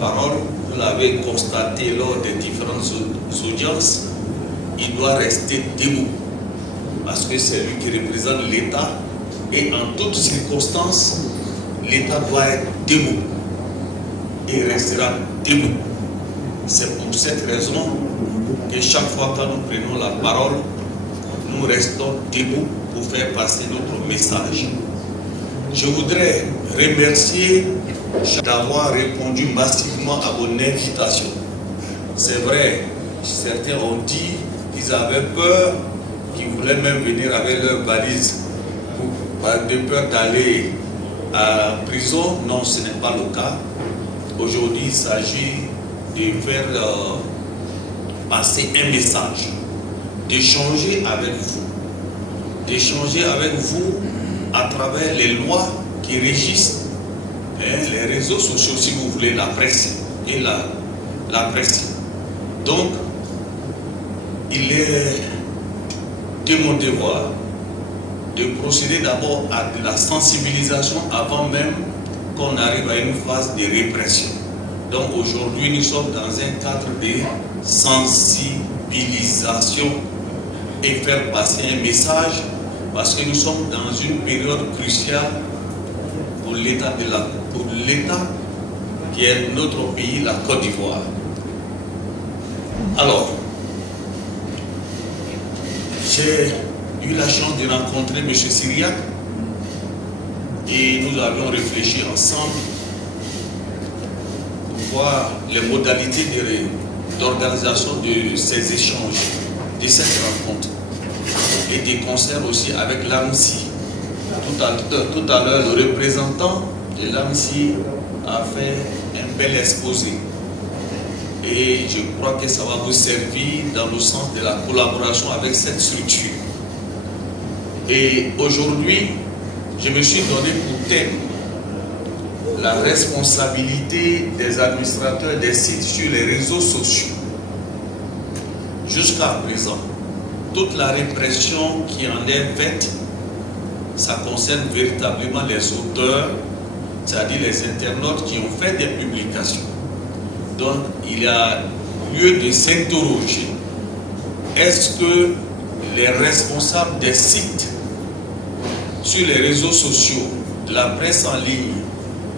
parole, vous l'avez constaté lors des différentes audiences, il doit rester debout. Parce que c'est lui qui représente l'État. Et en toutes circonstances, l'État doit être debout. Et restera debout. C'est pour cette raison que chaque fois que nous prenons la parole, nous restons debout pour faire passer notre message. Je voudrais remercier d'avoir répondu massivement à mon invitation. C'est vrai, certains ont dit qu'ils avaient peur, qu'ils voulaient même venir avec leurs valises de peur d'aller à prison. Non, ce n'est pas le cas. Aujourd'hui, il s'agit de faire passer un message, d'échanger avec vous à travers les lois qui régissent les réseaux sociaux, si vous voulez, la presse et la presse. Donc, il est de mon devoir de procéder d'abord à de la sensibilisation avant même qu'on arrive à une phase de répression. Donc aujourd'hui, nous sommes dans un cadre de sensibilisation et faire passer un message parce que nous sommes dans une période cruciale pour l'État qui est notre pays, la Côte d'Ivoire. Alors, j'ai eu la chance de rencontrer M. Syriac et nous avions réfléchi ensemble pour voir les modalités d'organisation de ces échanges, de cette rencontre et des concerts aussi avec l'AMSI. Tout à l'heure, le représentant de l'AMSI a fait un bel exposé et je crois que ça va vous servir dans le sens de la collaboration avec cette structure. Et aujourd'hui, je me suis donné pour thème la responsabilité des administrateurs des sites sur les réseaux sociaux. Jusqu'à présent, toute la répression qui en est faite, ça concerne véritablement les auteurs, c'est-à-dire les internautes qui ont fait des publications. Donc, il y a lieu de s'interroger. Est-ce que les responsables des sites sur les réseaux sociaux, la presse en ligne,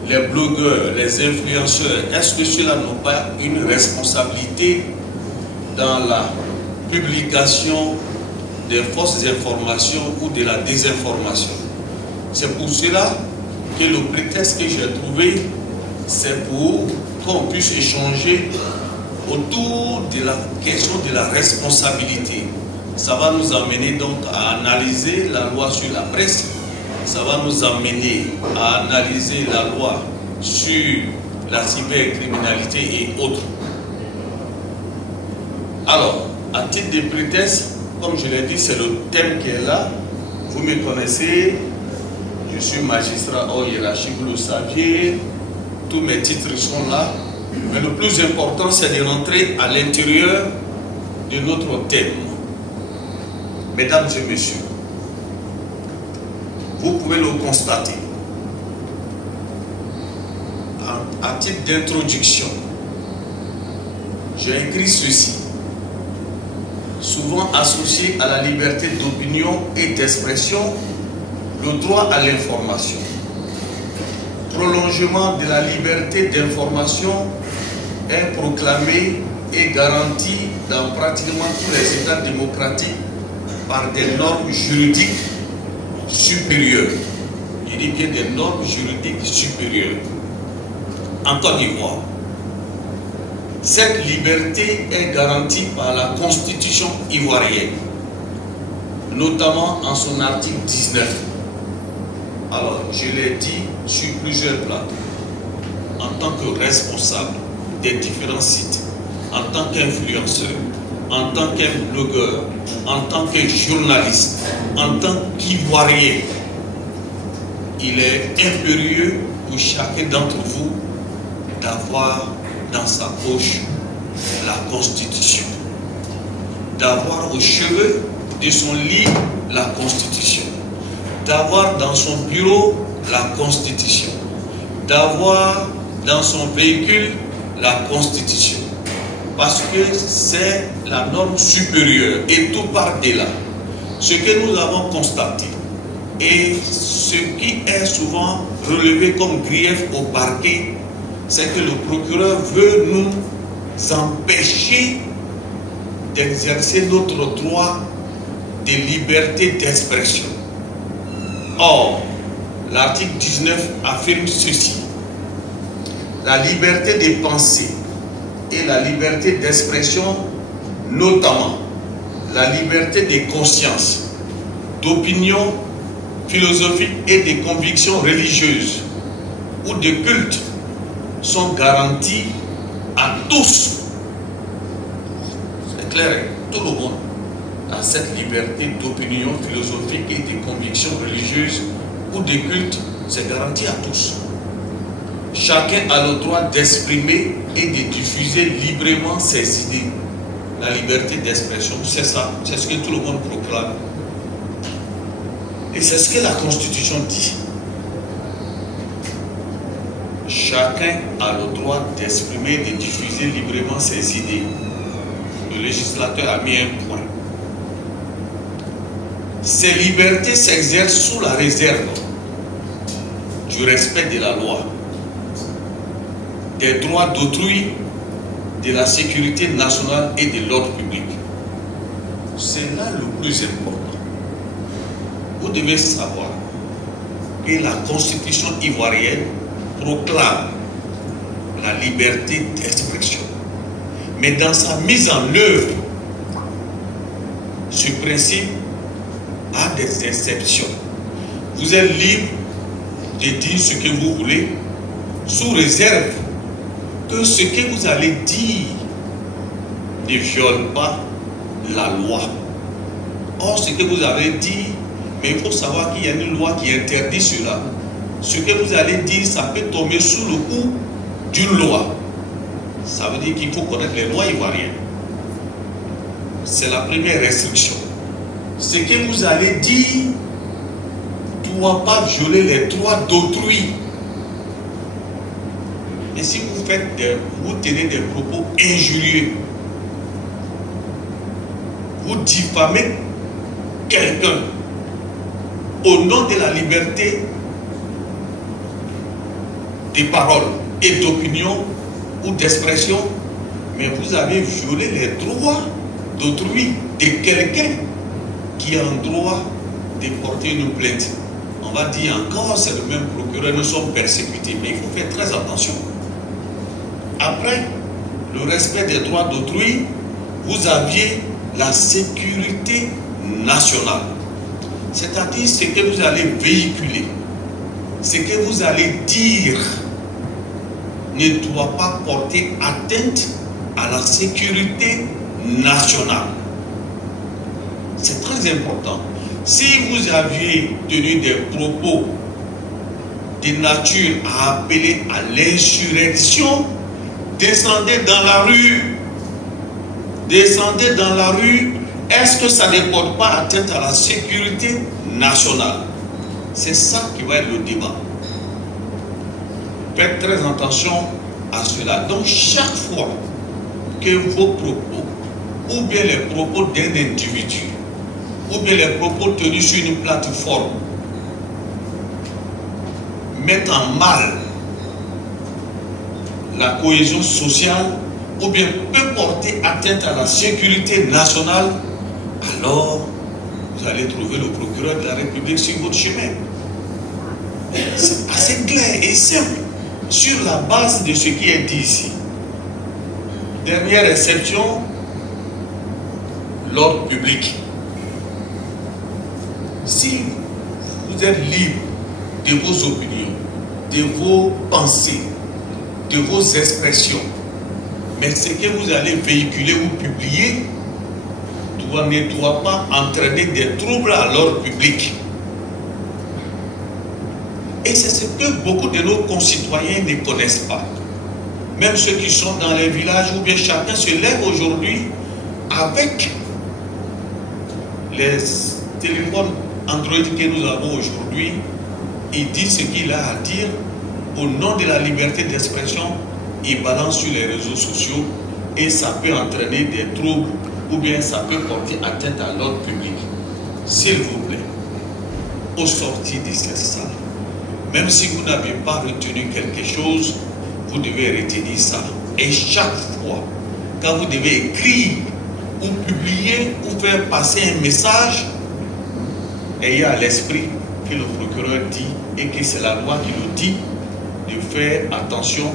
les blogueurs, les influenceurs, est-ce que ceux-là n'ont pas une responsabilité dans la publication des fausses informations ou de la désinformation? C'est pour cela que le prétexte que j'ai trouvé, c'est pour qu'on puisse échanger autour de la question de la responsabilité. Ça va nous amener donc à analyser la loi sur la presse, ça va nous amener à analyser la loi sur la cybercriminalité et autres. Alors, à titre de prétexte, comme je l'ai dit, c'est le thème qui est là. Vous me connaissez, je suis magistrat hors hiérarchique, vous le saviez, tous mes titres sont là. Mais le plus important, c'est de rentrer à l'intérieur de notre thème. Mesdames et messieurs, vous pouvez le constater. À titre d'introduction, j'ai écrit ceci. Souvent associé à la liberté d'opinion et d'expression, le droit à l'information. Prolongement de la liberté d'information est proclamé et garanti dans pratiquement tous les États démocratiques par des normes juridiques supérieures. Il dit bien des normes juridiques supérieures. En Côte d'Ivoire, cette liberté est garantie par la Constitution ivoirienne, notamment en son article 19. Alors, je l'ai dit sur plusieurs plateaux, en tant que responsable des différents sites, en tant qu'influenceur, en tant qu'un blogueur, en tant que journaliste, en tant qu'Ivoirien, il est impérieux pour chacun d'entre vous d'avoir dans sa poche la Constitution, d'avoir au chevet de son lit la Constitution, d'avoir dans son bureau la Constitution, d'avoir dans son véhicule la Constitution. Parce que c'est la norme supérieure et tout part de là. Ce que nous avons constaté et ce qui est souvent relevé comme grief au parquet, c'est que le procureur veut nous empêcher d'exercer notre droit de liberté d'expression. Or, l'article 19 affirme ceci: la liberté de penser et la liberté d'expression, notamment la liberté de conscience, d'opinion philosophique et de convictions religieuses ou de culte, sont garanties à tous. C'est clair, tout le monde a cette liberté d'opinion philosophique et de convictions religieuses ou de culte, c'est garanti à tous. Chacun a le droit d'exprimer et de diffuser librement ses idées. La liberté d'expression, c'est ça, c'est ce que tout le monde proclame. Et c'est ce que la Constitution dit. Chacun a le droit d'exprimer et de diffuser librement ses idées. Le législateur a mis un point. Ces libertés s'exercent sous la réserve du respect de la loi, des droits d'autrui, de la sécurité nationale et de l'ordre public. C'est là le plus important. Vous devez savoir que la Constitution ivoirienne proclame la liberté d'expression. Mais dans sa mise en œuvre, ce principe a des exceptions. Vous êtes libre de dire ce que vous voulez, sous réserve que ce que vous allez dire ne viole pas la loi. Or, ce que vous avez dit, mais il faut savoir qu'il y a une loi qui interdit cela. Ce que vous allez dire, ça peut tomber sous le coup d'une loi. Ça veut dire qu'il faut connaître les lois ivoiriennes. C'est la première restriction. Ce que vous allez dire ne doit pas violer les droits d'autrui. Et si vous tenez des propos injurieux, vous diffamez quelqu'un au nom de la liberté de parole et d'opinion ou d'expression, mais vous avez violé les droits d'autrui, de quelqu'un qui a un droit de porter une plainte. On va dire encore, c'est le même procureur, nous sommes persécutés, mais il faut faire très attention. Après le respect des droits d'autrui, vous aviez la sécurité nationale. C'est-à-dire ce que vous allez véhiculer, ce que vous allez dire ne doit pas porter atteinte à la sécurité nationale. C'est très important. Si vous aviez tenu des propos de nature à appeler à l'insurrection, descendez dans la rue. Descendez dans la rue. Est-ce que ça ne porte pas atteinte à la sécurité nationale? C'est ça qui va être le débat. Faites très attention à cela. Donc chaque fois que vos propos, ou bien les propos d'un individu, ou bien les propos tenus sur une plateforme, mettent en mal la cohésion sociale, ou bien peut porter atteinte à la sécurité nationale, alors vous allez trouver le procureur de la République sur votre chemin. C'est assez clair et simple sur la base de ce qui est dit ici. Dernière exception, l'ordre public. Si vous êtes libre de vos opinions, de vos pensées, de vos expressions, mais ce que vous allez véhiculer ou publier ne doit pas entraîner des troubles à l'ordre public. Et c'est ce que beaucoup de nos concitoyens ne connaissent pas. Même ceux qui sont dans les villages, ou bien chacun se lève aujourd'hui avec les téléphones Android que nous avons aujourd'hui. Il dit ce qu'il a à dire au nom de la liberté d'expression il balance sur les réseaux sociaux et ça peut entraîner des troubles ou bien ça peut porter atteinte à l'ordre public. S'il vous plaît, au sortir de cette salle, même si vous n'avez pas retenu quelque chose, vous devez retenir ça. Et chaque fois, quand vous devez écrire ou publier ou faire passer un message, ayez à l'esprit que le procureur dit et que c'est la loi qui nous dit de faire attention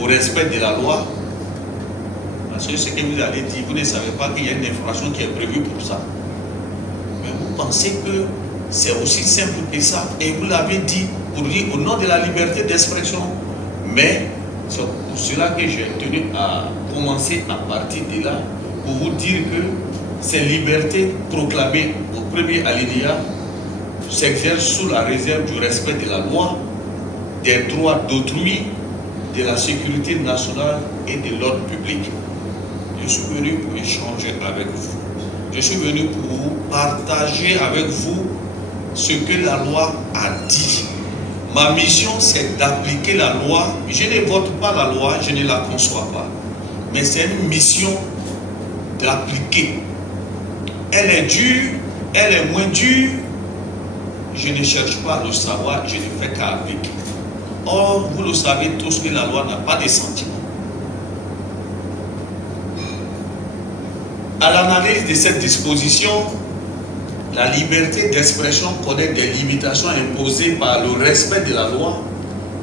au respect de la loi. Parce que ce que vous allez dire, vous ne savez pas qu'il y a une infraction qui est prévue pour ça. Mais vous pensez que c'est aussi simple que ça. Et vous l'avez dit pour dire au nom de la liberté d'expression. Mais c'est pour cela que j'ai tenu à commencer à partir de là pour vous dire que ces libertés proclamées au premier alinéa s'exercent sous la réserve du respect de la loi, des droits d'autrui, de la sécurité nationale et de l'ordre public. Je suis venu pour échanger avec vous. Je suis venu pour partager avec vous ce que la loi a dit. Ma mission, c'est d'appliquer la loi. Je ne vote pas la loi, je ne la conçois pas. Mais c'est une mission d'appliquer. Elle est dure, elle est moins dure. Je ne cherche pas à le savoir, je ne fais qu'à appliquer. Or, vous le savez tous que la loi n'a pas de sentiments. À l'analyse de cette disposition, la liberté d'expression connaît des limitations imposées par le respect de la loi,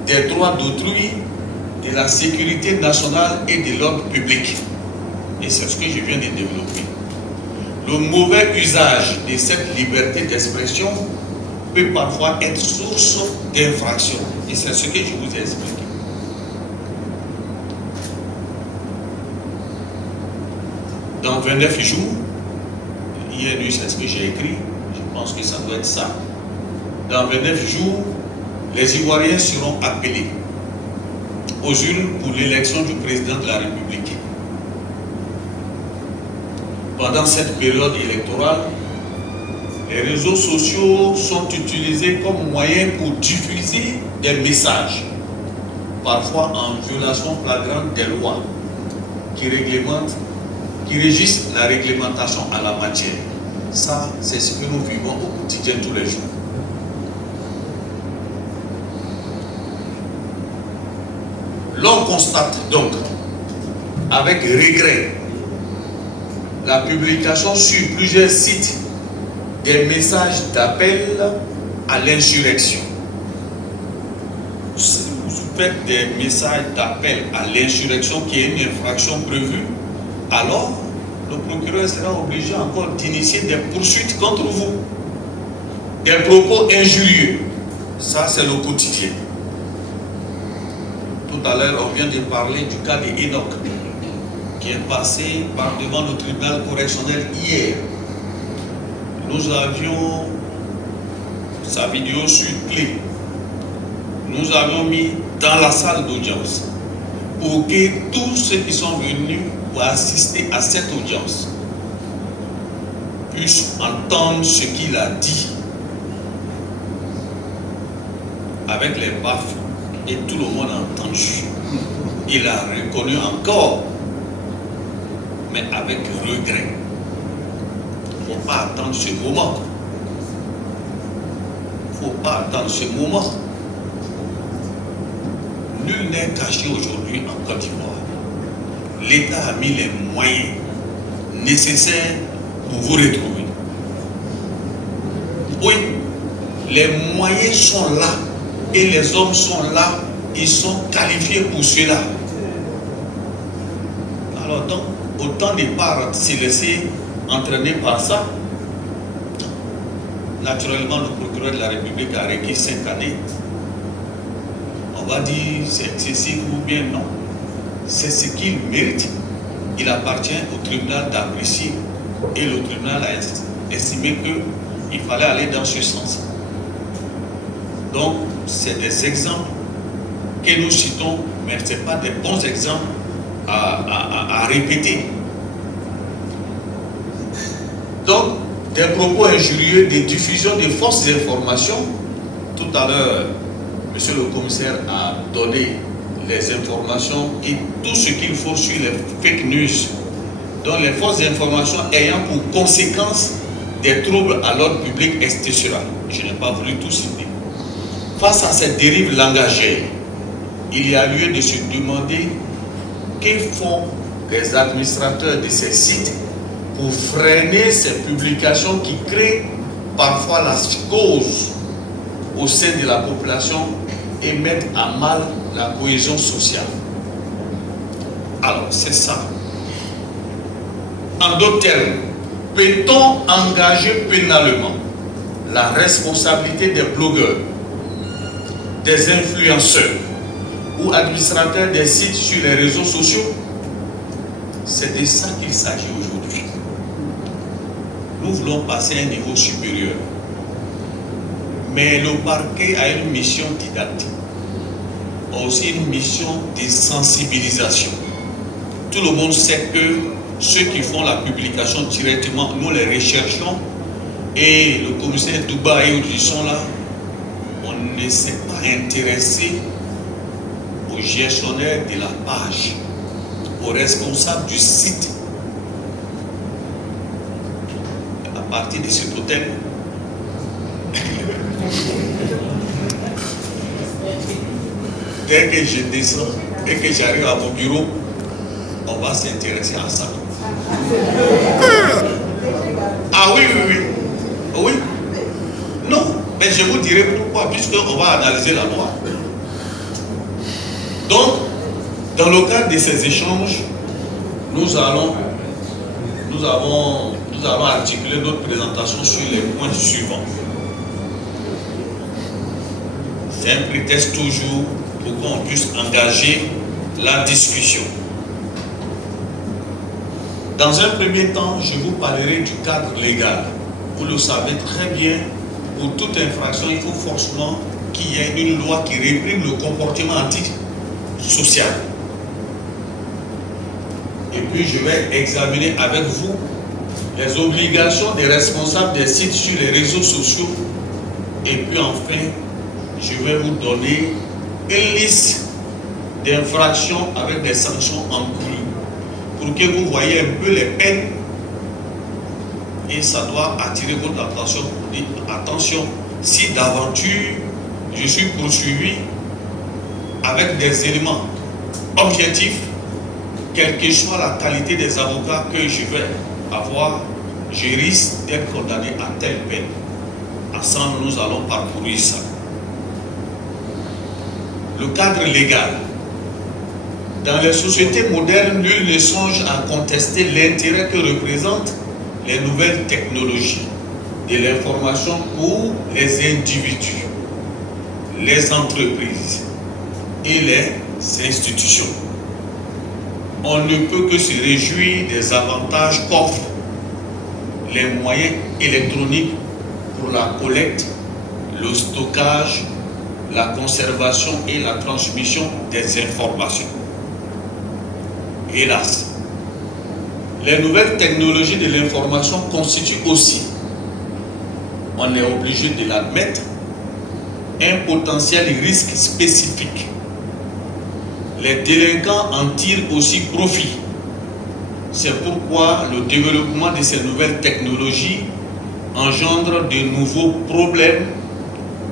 des droits d'autrui, de la sécurité nationale et de l'ordre public. Et c'est ce que je viens de développer. Le mauvais usage de cette liberté d'expression peut parfois être source d'infraction. Et c'est ce que je vous ai expliqué. Dans 29 jours, hier nuit, c'est ce que j'ai écrit, je pense que ça doit être ça. Dans 29 jours, les Ivoiriens seront appelés aux urnes pour l'élection du président de la République. Pendant cette période électorale, les réseaux sociaux sont utilisés comme moyen pour diffuser des messages, parfois en violation flagrante des lois qui régissent la réglementation à la matière. Ça, c'est ce que nous vivons au quotidien tous les jours. L'on constate donc avec regret la publication sur plusieurs sites des messages d'appel à l'insurrection. Si vous faites des messages d'appel à l'insurrection qui est une infraction prévue, alors le procureur sera obligé encore d'initier des poursuites contre vous. Des propos injurieux, ça c'est le quotidien. Tout à l'heure, on vient de parler du cas d'Enoch, qui est passé par devant le tribunal correctionnel hier. Nous avions sa vidéo sur clé. Nous avions mis dans la salle d'audience pour que tous ceux qui sont venus pour assister à cette audience puissent entendre ce qu'il a dit avec les baffes et tout le monde a entendu. Il a reconnu encore, mais avec regret. Il ne faut pas attendre ce moment. Il ne faut pas attendre ce moment. Nul n'est caché aujourd'hui en Côte d'Ivoire. L'État a mis les moyens nécessaires pour vous retrouver. Oui, les moyens sont là et les hommes sont là, ils sont qualifiés pour cela. Alors donc, autant ne pas se laisser entraîner par ça. Naturellement, le procureur de la République a requis 5 années. On va dire c'est excessif ou bien non. C'est ce qu'il mérite. Il appartient au tribunal d'apprécier. Et le tribunal a estimé qu'il fallait aller dans ce sens. Donc, c'est des exemples que nous citons, mais ce n'est pas des bons exemples à répéter. Donc, des propos injurieux, des diffusions de fausses informations. Tout à l'heure, monsieur le commissaire a donné les informations et tout ce qu'il faut sur les fake news, donc les fausses informations ayant pour conséquence des troubles à l'ordre public, etc. Je n'ai pas voulu tout citer. Face à cette dérive langagière, il y a lieu de se demander que font les administrateurs de ces sites pour freiner ces publications qui créent parfois la psychose au sein de la population et mettent à mal la cohésion sociale. Alors, c'est ça. En d'autres termes, peut-on engager pénalement la responsabilité des blogueurs, des influenceurs ou administrateurs des sites sur les réseaux sociaux? C'est de ça qu'il s'agit aujourd'hui. Nous voulons passer à un niveau supérieur. Mais le parquet a une mission didactique, aussi une mission de sensibilisation. Tout le monde sait que ceux qui font la publication directement, nous les recherchons et le commissaire Touba et ils sont là. On ne s'est pas intéressé aux gestionnaires de la page, aux responsables du site. À partir de cet hôtel, dès que je descends et que j'arrive à mon bureau, on va s'intéresser à ça. Ah oui, oui, oui. Oui. Non, mais je vous dirai pourquoi, puisqu'on va analyser la loi. Donc, dans le cadre de ces échanges, nous allons articuler notre présentation sur les points suivants. C'est un prétexte toujours pour qu'on puisse engager la discussion. Dans un premier temps, je vous parlerai du cadre légal. Vous le savez très bien, pour toute infraction, il faut forcément qu'il y ait une loi qui réprime le comportement antisocial. Et puis, je vais examiner avec vous les obligations des responsables des sites sur les réseaux sociaux. Et puis, enfin, je vais vous donner une liste d'infractions avec des sanctions encourues pour que vous voyez un peu les peines. Et ça doit attirer votre attention pour dire attention, si d'aventure je suis poursuivi avec des éléments objectifs, quelle que soit la qualité des avocats que je vais avoir, je risque d'être condamné à telle peine. Ensemble, nous allons parcourir ça. Le cadre légal. Dans les sociétés modernes, nul ne songe à contester l'intérêt que représentent les nouvelles technologies de l'information pour les individus, les entreprises et les institutions. On ne peut que se réjouir des avantages qu'offrent les moyens électroniques pour la collecte, le stockage, la conservation et la transmission des informations. Hélas, les nouvelles technologies de l'information constituent aussi, on est obligé de l'admettre, un potentiel risque spécifique. Les délinquants en tirent aussi profit. C'est pourquoi le développement de ces nouvelles technologies engendre de nouveaux problèmes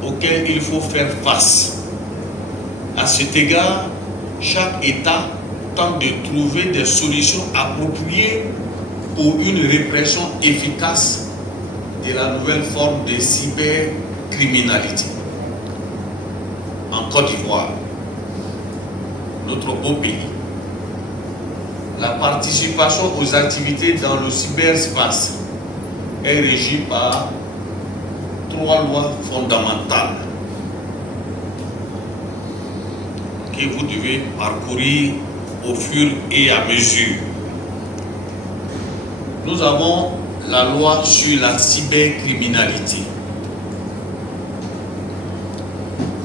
auxquels il faut faire face. À cet égard, chaque État tente de trouver des solutions appropriées pour une répression efficace de la nouvelle forme de cybercriminalité. En Côte d'Ivoire, notre beau pays, la participation aux activités dans le cyberspace est régie par 3 lois fondamentales que vous devez parcourir au fur et à mesure. Nous avons la loi sur la cybercriminalité.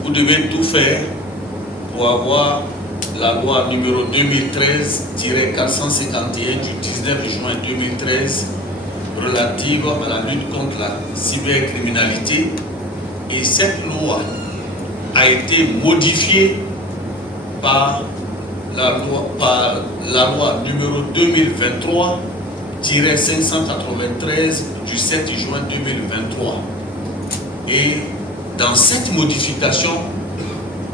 Vous devez tout faire pour avoir la loi numéro 2013-451 du 19 juin 2013 relative à la lutte contre la cybercriminalité. Et cette loi a été modifiée par la loi numéro 2023-593 du 7 juin 2023. Et dans cette modification,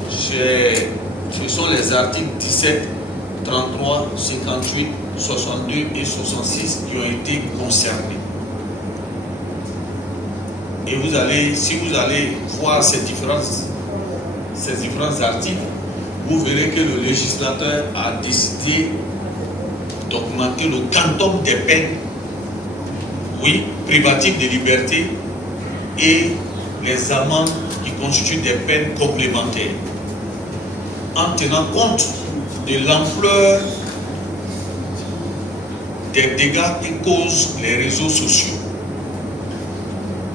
ce sont les articles 17, 33, 58, 62 et 66 qui ont été concernés. Et vous allez, si vous allez voir ces différents articles, vous verrez que le législateur a décidé d'augmenter le quantum des peines, oui, privatives de liberté, et les amendes qui constituent des peines complémentaires, en tenant compte de l'ampleur des dégâts que causent les réseaux sociaux.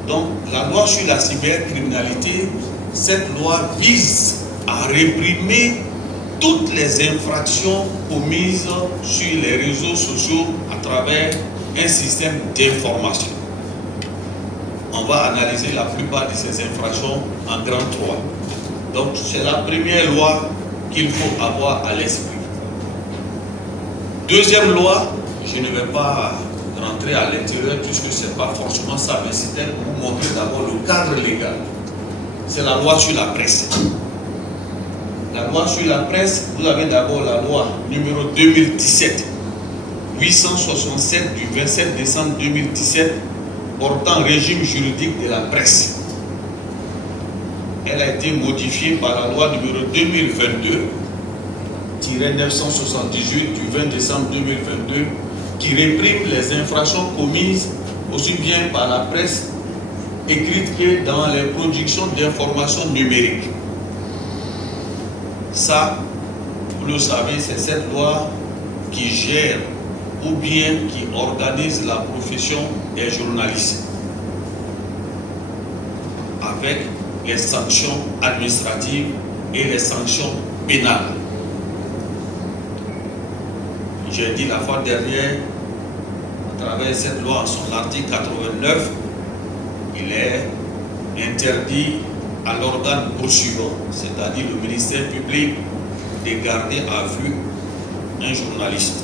Donc, la loi sur la cybercriminalité, cette loi vise à réprimer toutes les infractions commises sur les réseaux sociaux à travers un système d'information. On va analyser la plupart de ces infractions en grand 3. Donc, c'est la première loi qu'il faut avoir à l'esprit. Deuxième loi, je ne vais pas rentrer à l'intérieur puisque ce n'est pas forcément ça, mais c'était pour vous montrer d'abord le cadre légal. C'est la loi sur la presse. La loi sur la presse, vous avez d'abord la loi numéro 2017-867 du 27 décembre 2017 portant régime juridique de la presse. Elle a été modifiée par la loi numéro 2022-978 du 20 décembre 2022 qui réprime les infractions commises aussi bien par la presse écrite que dans les productions d'informations numériques. Ça, vous le savez, c'est cette loi qui gère ou bien qui organise la profession des journalistes avec les sanctions administratives et les sanctions pénales. J'ai dit la fois dernière, à travers cette loi, son article 89, il est interdit à l'organe poursuivant, c'est-à-dire le ministère public, de garder à vue un journaliste.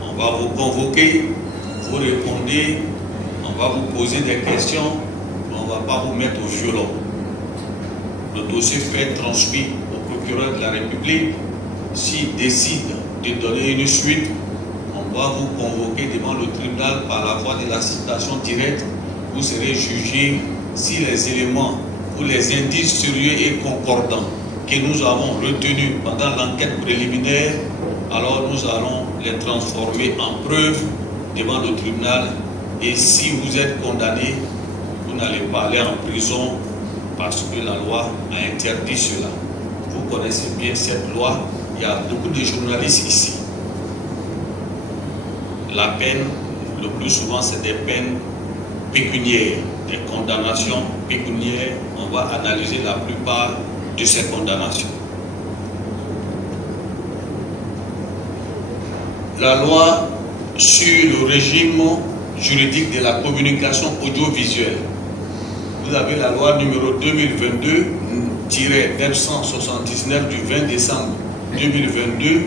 On va vous convoquer, vous répondez, on va vous poser des questions, mais on ne va pas vous mettre au violon. Le dossier peut être transmis au procureur de la République. S'il décide de donner une suite, on va vous convoquer devant le tribunal par la voie de la citation directe. Vous serez jugé si les éléments ou les indices sérieux et concordants que nous avons retenus pendant l'enquête préliminaire, alors nous allons les transformer en preuves devant le tribunal. Et si vous êtes condamné, vous n'allez pas aller en prison parce que la loi a interdit cela. Vous connaissez bien cette loi. Il y a beaucoup de journalistes ici. La peine, le plus souvent, c'est des peines pécuniaires, des condamnations pécuniaires. On va analyser la plupart de ces condamnations. La loi sur le régime juridique de la communication audiovisuelle. Vous avez la loi numéro 2022-979 du 20 décembre 2022,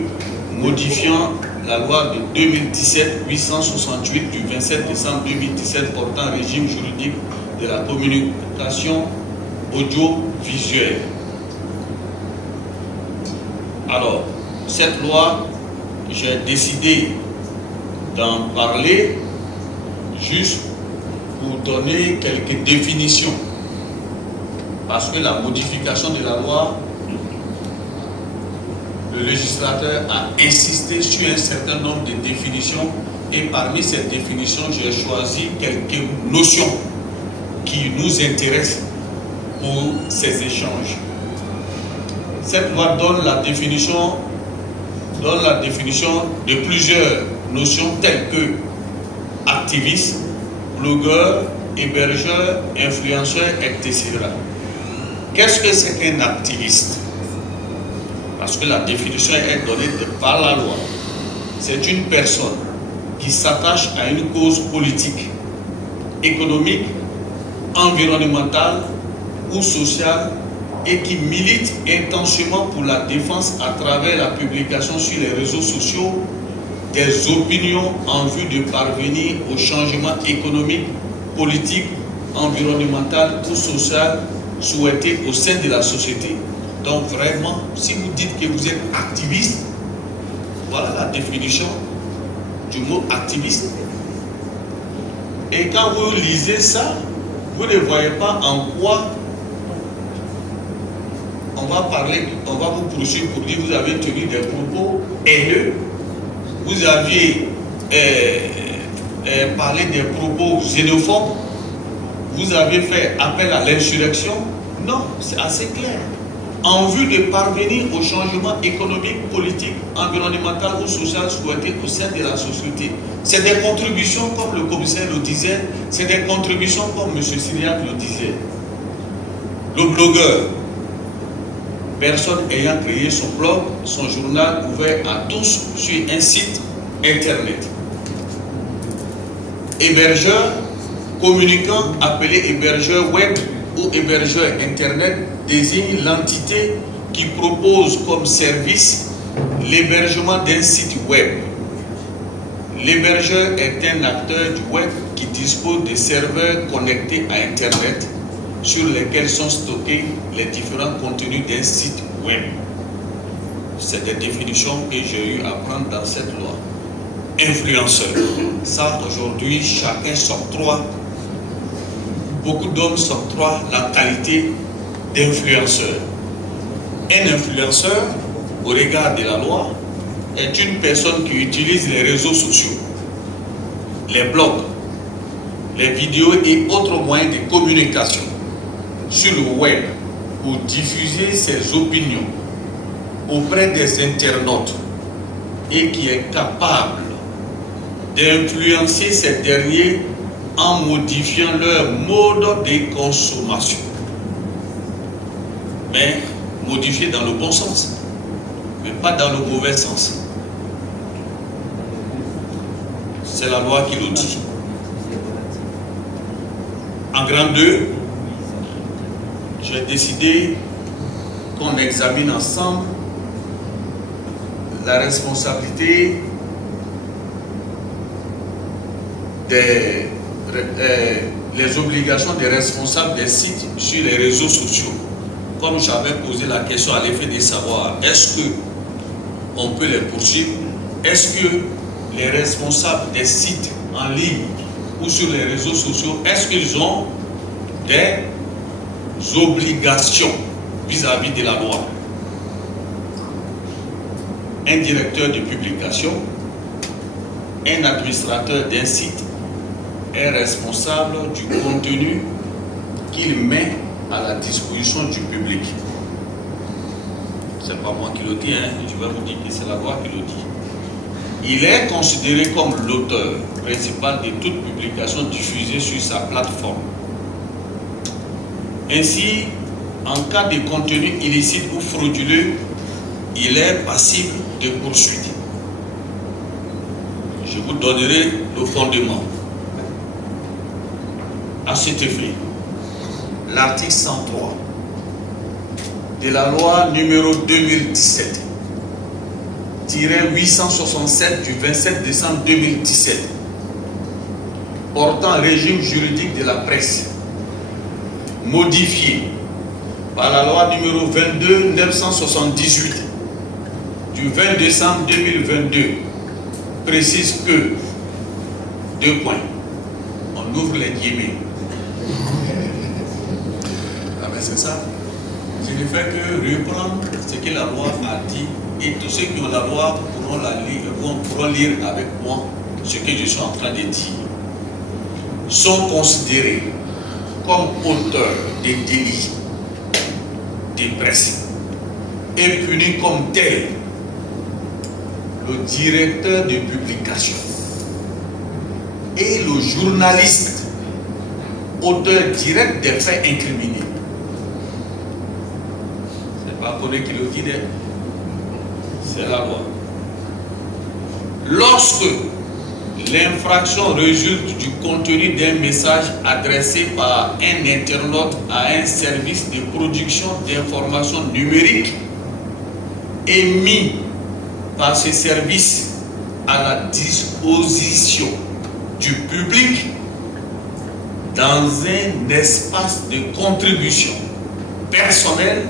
modifiant la loi de 2017-868 du 27 décembre 2017 portant régime juridique de la communication audiovisuelle. Alors, cette loi, j'ai décidé d'en parler juste pour donner quelques définitions. Parce que la modification de la loi, le législateur a insisté sur un certain nombre de définitions et parmi ces définitions, j'ai choisi quelques notions qui nous intéressent pour ces échanges. Cette loi donne la définition de plusieurs notions telles que activiste, blogueur, hébergeur, influenceur, etc. Qu'est-ce que c'est qu'un activiste? Parce que la définition est donnée par la loi. C'est une personne qui s'attache à une cause politique, économique, environnementale ou sociale et qui milite intensément pour la défense à travers la publication sur les réseaux sociaux des opinions en vue de parvenir au changement économique, politique, environnemental ou social souhaité au sein de la société. Donc vraiment, si vous dites que vous êtes activiste, voilà la définition du mot activiste. Et quand vous lisez ça, vous ne voyez pas en quoi on va vous poursuivre pour dire que vous avez tenu des propos haineux, vous aviez parlé des propos xénophobes, vous avez fait appel à l'insurrection. Non, c'est assez clair. En vue de parvenir au changement économique, politique, environnemental ou social souhaité au sein de la société. C'est des contributions, comme le commissaire le disait, c'est des contributions comme M. Cyriac le disait. Le blogueur, personne ayant créé son blog, son journal ouvert à tous sur un site internet. Hébergeur, communicant appelé hébergeur web ou hébergeur internet désigne l'entité qui propose comme service l'hébergement d'un site web. L'hébergeur est un acteur du web qui dispose de serveurs connectés à internet sur lesquels sont stockés les différents contenus d'un site web. C'est des définitions que j'ai eu à prendre dans cette loi. Influenceur. Ça, aujourd'hui, chacun s'octroie, beaucoup d'hommes s'octroient la qualité d'influenceur. Un influenceur, au regard de la loi, est une personne qui utilise les réseaux sociaux, les blogs, les vidéos et autres moyens de communication sur le web pour diffuser ses opinions auprès des internautes et qui est capable d'influencer ces derniers en modifiant leur mode de consommation. Mais modifié dans le bon sens, mais pas dans le mauvais sens. C'est la loi qui le dit. En grand 2, j'ai décidé qu'on examine ensemble la responsabilité les obligations des responsables des sites sur les réseaux sociaux. Comme j'avais posé la question à l'effet de savoir, est-ce qu'on peut les poursuivre? Est-ce que les responsables des sites en ligne ou sur les réseaux sociaux, est-ce qu'ils ont des obligations vis-à-vis de la loi? Un directeur de publication, un administrateur d'un site est responsable du contenu qu'il met à la disposition du public. C'est pas moi qui le dis, hein. Je vais vous dire que c'est la loi qui le dit. Il est considéré comme l'auteur principal de toute publication diffusée sur sa plateforme. Ainsi, en cas de contenu illicite ou frauduleux, il est passible de poursuite. Je vous donnerai le fondement. À cet effet, l'article 103 de la loi numéro 2017-867 du 27 décembre 2017 portant régime juridique de la presse, modifié par la loi numéro 22-978 du 20 décembre 2022, précise que, 2 points, on ouvre les guillemets. Ah ben c'est ça. Je ne fais que reprendre ce que la loi a dit et tous ceux qui ont la loi pourront lire avec moi ce que je suis en train de dire. Sont considérés comme auteurs des délits de presse et punis comme tels le directeur de publication et le journaliste auteur direct des faits incriminés. C'est pas Corée qui le dit, c'est la loi. Lorsque l'infraction résulte du contenu d'un message adressé par un internaute à un service de production d'informations numériques émis par ce service à la disposition du public dans un espace de contribution personnelle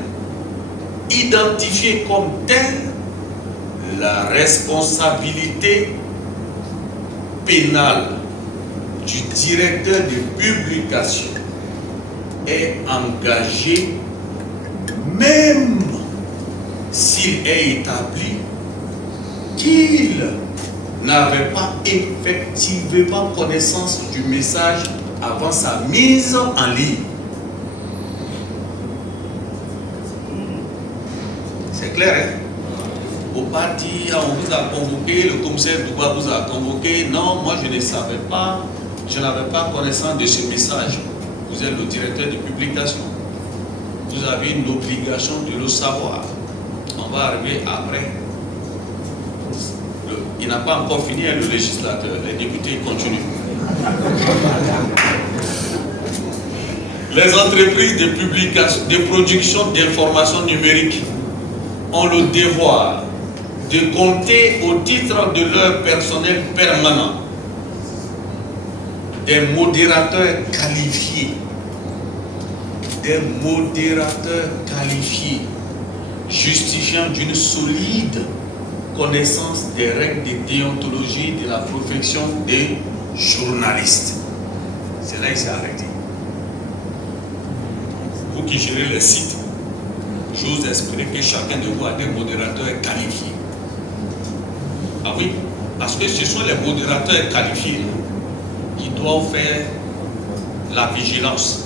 identifié comme tel. La responsabilité pénale du directeur de publication est engagée même s'il est établi qu'il n'avait pas effectivement connaissance du message avant sa mise en ligne. C'est clair, hein? Au parti, on vous a convoqué, le commissaire Douba vous a convoqué. Non, moi je ne savais pas, je n'avais pas connaissance de ce message. Vous êtes le directeur de publication. Vous avez une obligation de le savoir. On va arriver après. Il n'a pas encore fini, le législateur. Les députés continuent. Les entreprises de publication, de production d'informations numériques ont le devoir de compter au titre de leur personnel permanent des modérateurs qualifiés. Des modérateurs qualifiés justifiant d'une solide connaissance des règles de déontologie de la profession des journalistes. C'est là qu'il s'est arrêté. Vous qui gérez les sites, j'ose espérer que chacun de vous a des modérateurs qualifiés. Ah oui, parce que ce sont les modérateurs qualifiés qui doivent faire la vigilance,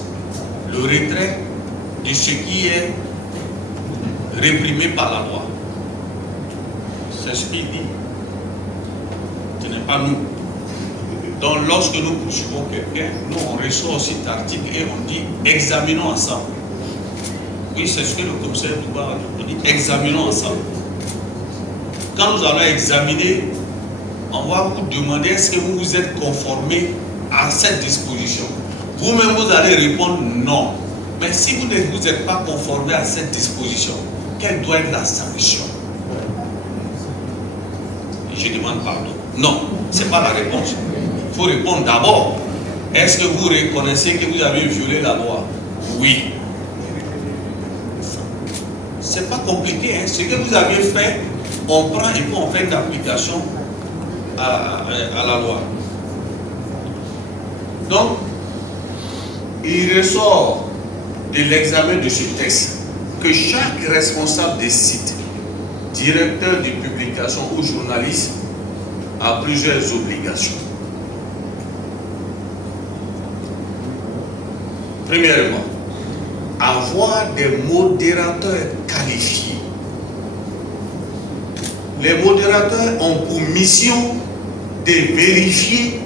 le retrait de ce qui est réprimé par la loi. C'est ce qu'il dit. Ce n'est pas nous. Donc lorsque nous poursuivons quelqu'un, nous on ressort cet article et on dit examinons ensemble. Oui, c'est ce que le commissaire Douba a dit, examinons ensemble. Quand nous allons examiner, on va vous demander est-ce que vous vous êtes conformé à cette disposition. Vous-même, vous allez répondre non. Mais si vous ne vous êtes pas conformé à cette disposition, quelle doit être la sanction? Et je demande pardon. Non, ce n'est pas la réponse. Il faut répondre d'abord. Est-ce que vous reconnaissez que vous avez violé la loi? Oui. Ce n'est pas compliqué. Hein? Ce que vous avez fait, on prend et puis on fait une application à la loi. Donc, il ressort de l'examen de ce texte que chaque responsable des sites, directeur de publication ou journaliste a plusieurs obligations. Premièrement, avoir des modérateurs qualifiés. Les modérateurs ont pour mission de vérifier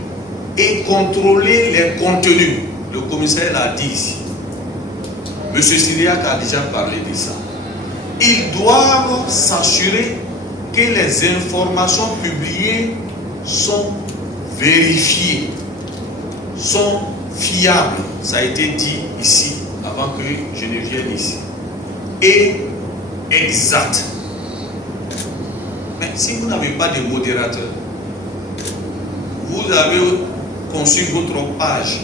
et contrôler les contenus. Le commissaire l'a dit ici. M. Syriac a déjà parlé de ça. Ils doivent s'assurer que les informations publiées sont vérifiées, sont fiables. Ça a été dit ici, avant que je ne vienne ici. Et exactes. Mais si vous n'avez pas de modérateur, vous avez conçu votre page,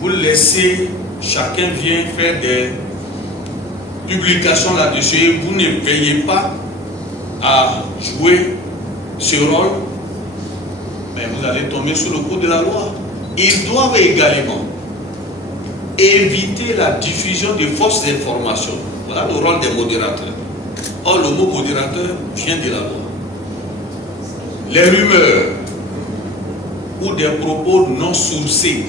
vous laissez, chacun vient faire des publications là-dessus et vous ne veillez pas à jouer ce rôle, mais vous allez tomber sous le coup de la loi. Ils doivent également éviter la diffusion de fausses informations. Voilà le rôle des modérateurs. Or, le mot modérateur vient de la loi. Les rumeurs ou des propos non sourcés.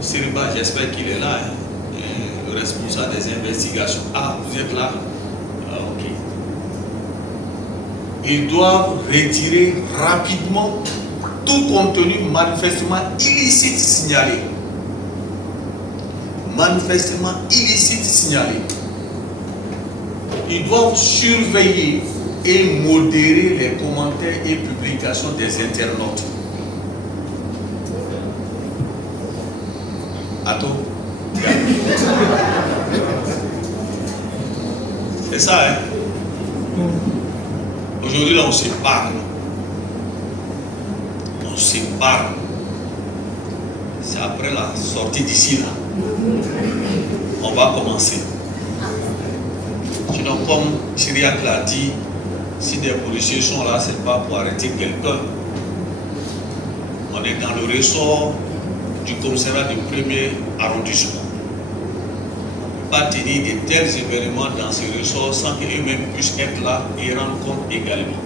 Siriba, j'espère qu'il est là, hein, le responsable des investigations. Ah, vous êtes là? Ah, ok. Ils doivent retirer rapidement tout contenu manifestement illicite signalé. Manifestement illicite signalé. Ils doivent surveiller et modérer les commentaires et publications des internautes. Attends. C'est ça, hein? Aujourd'hui, là, on se parle. On se parle. C'est après la sortie d'ici, là. On va commencer. Sinon, comme Syriac l'a dit, si des policiers sont là, ce n'est pas pour arrêter quelqu'un. On est dans le ressort du commissariat du premier arrondissement. On ne peut pas tenir de tels événements dans ce ressort sans qu'eux-mêmes puissent être là et rendre compte également.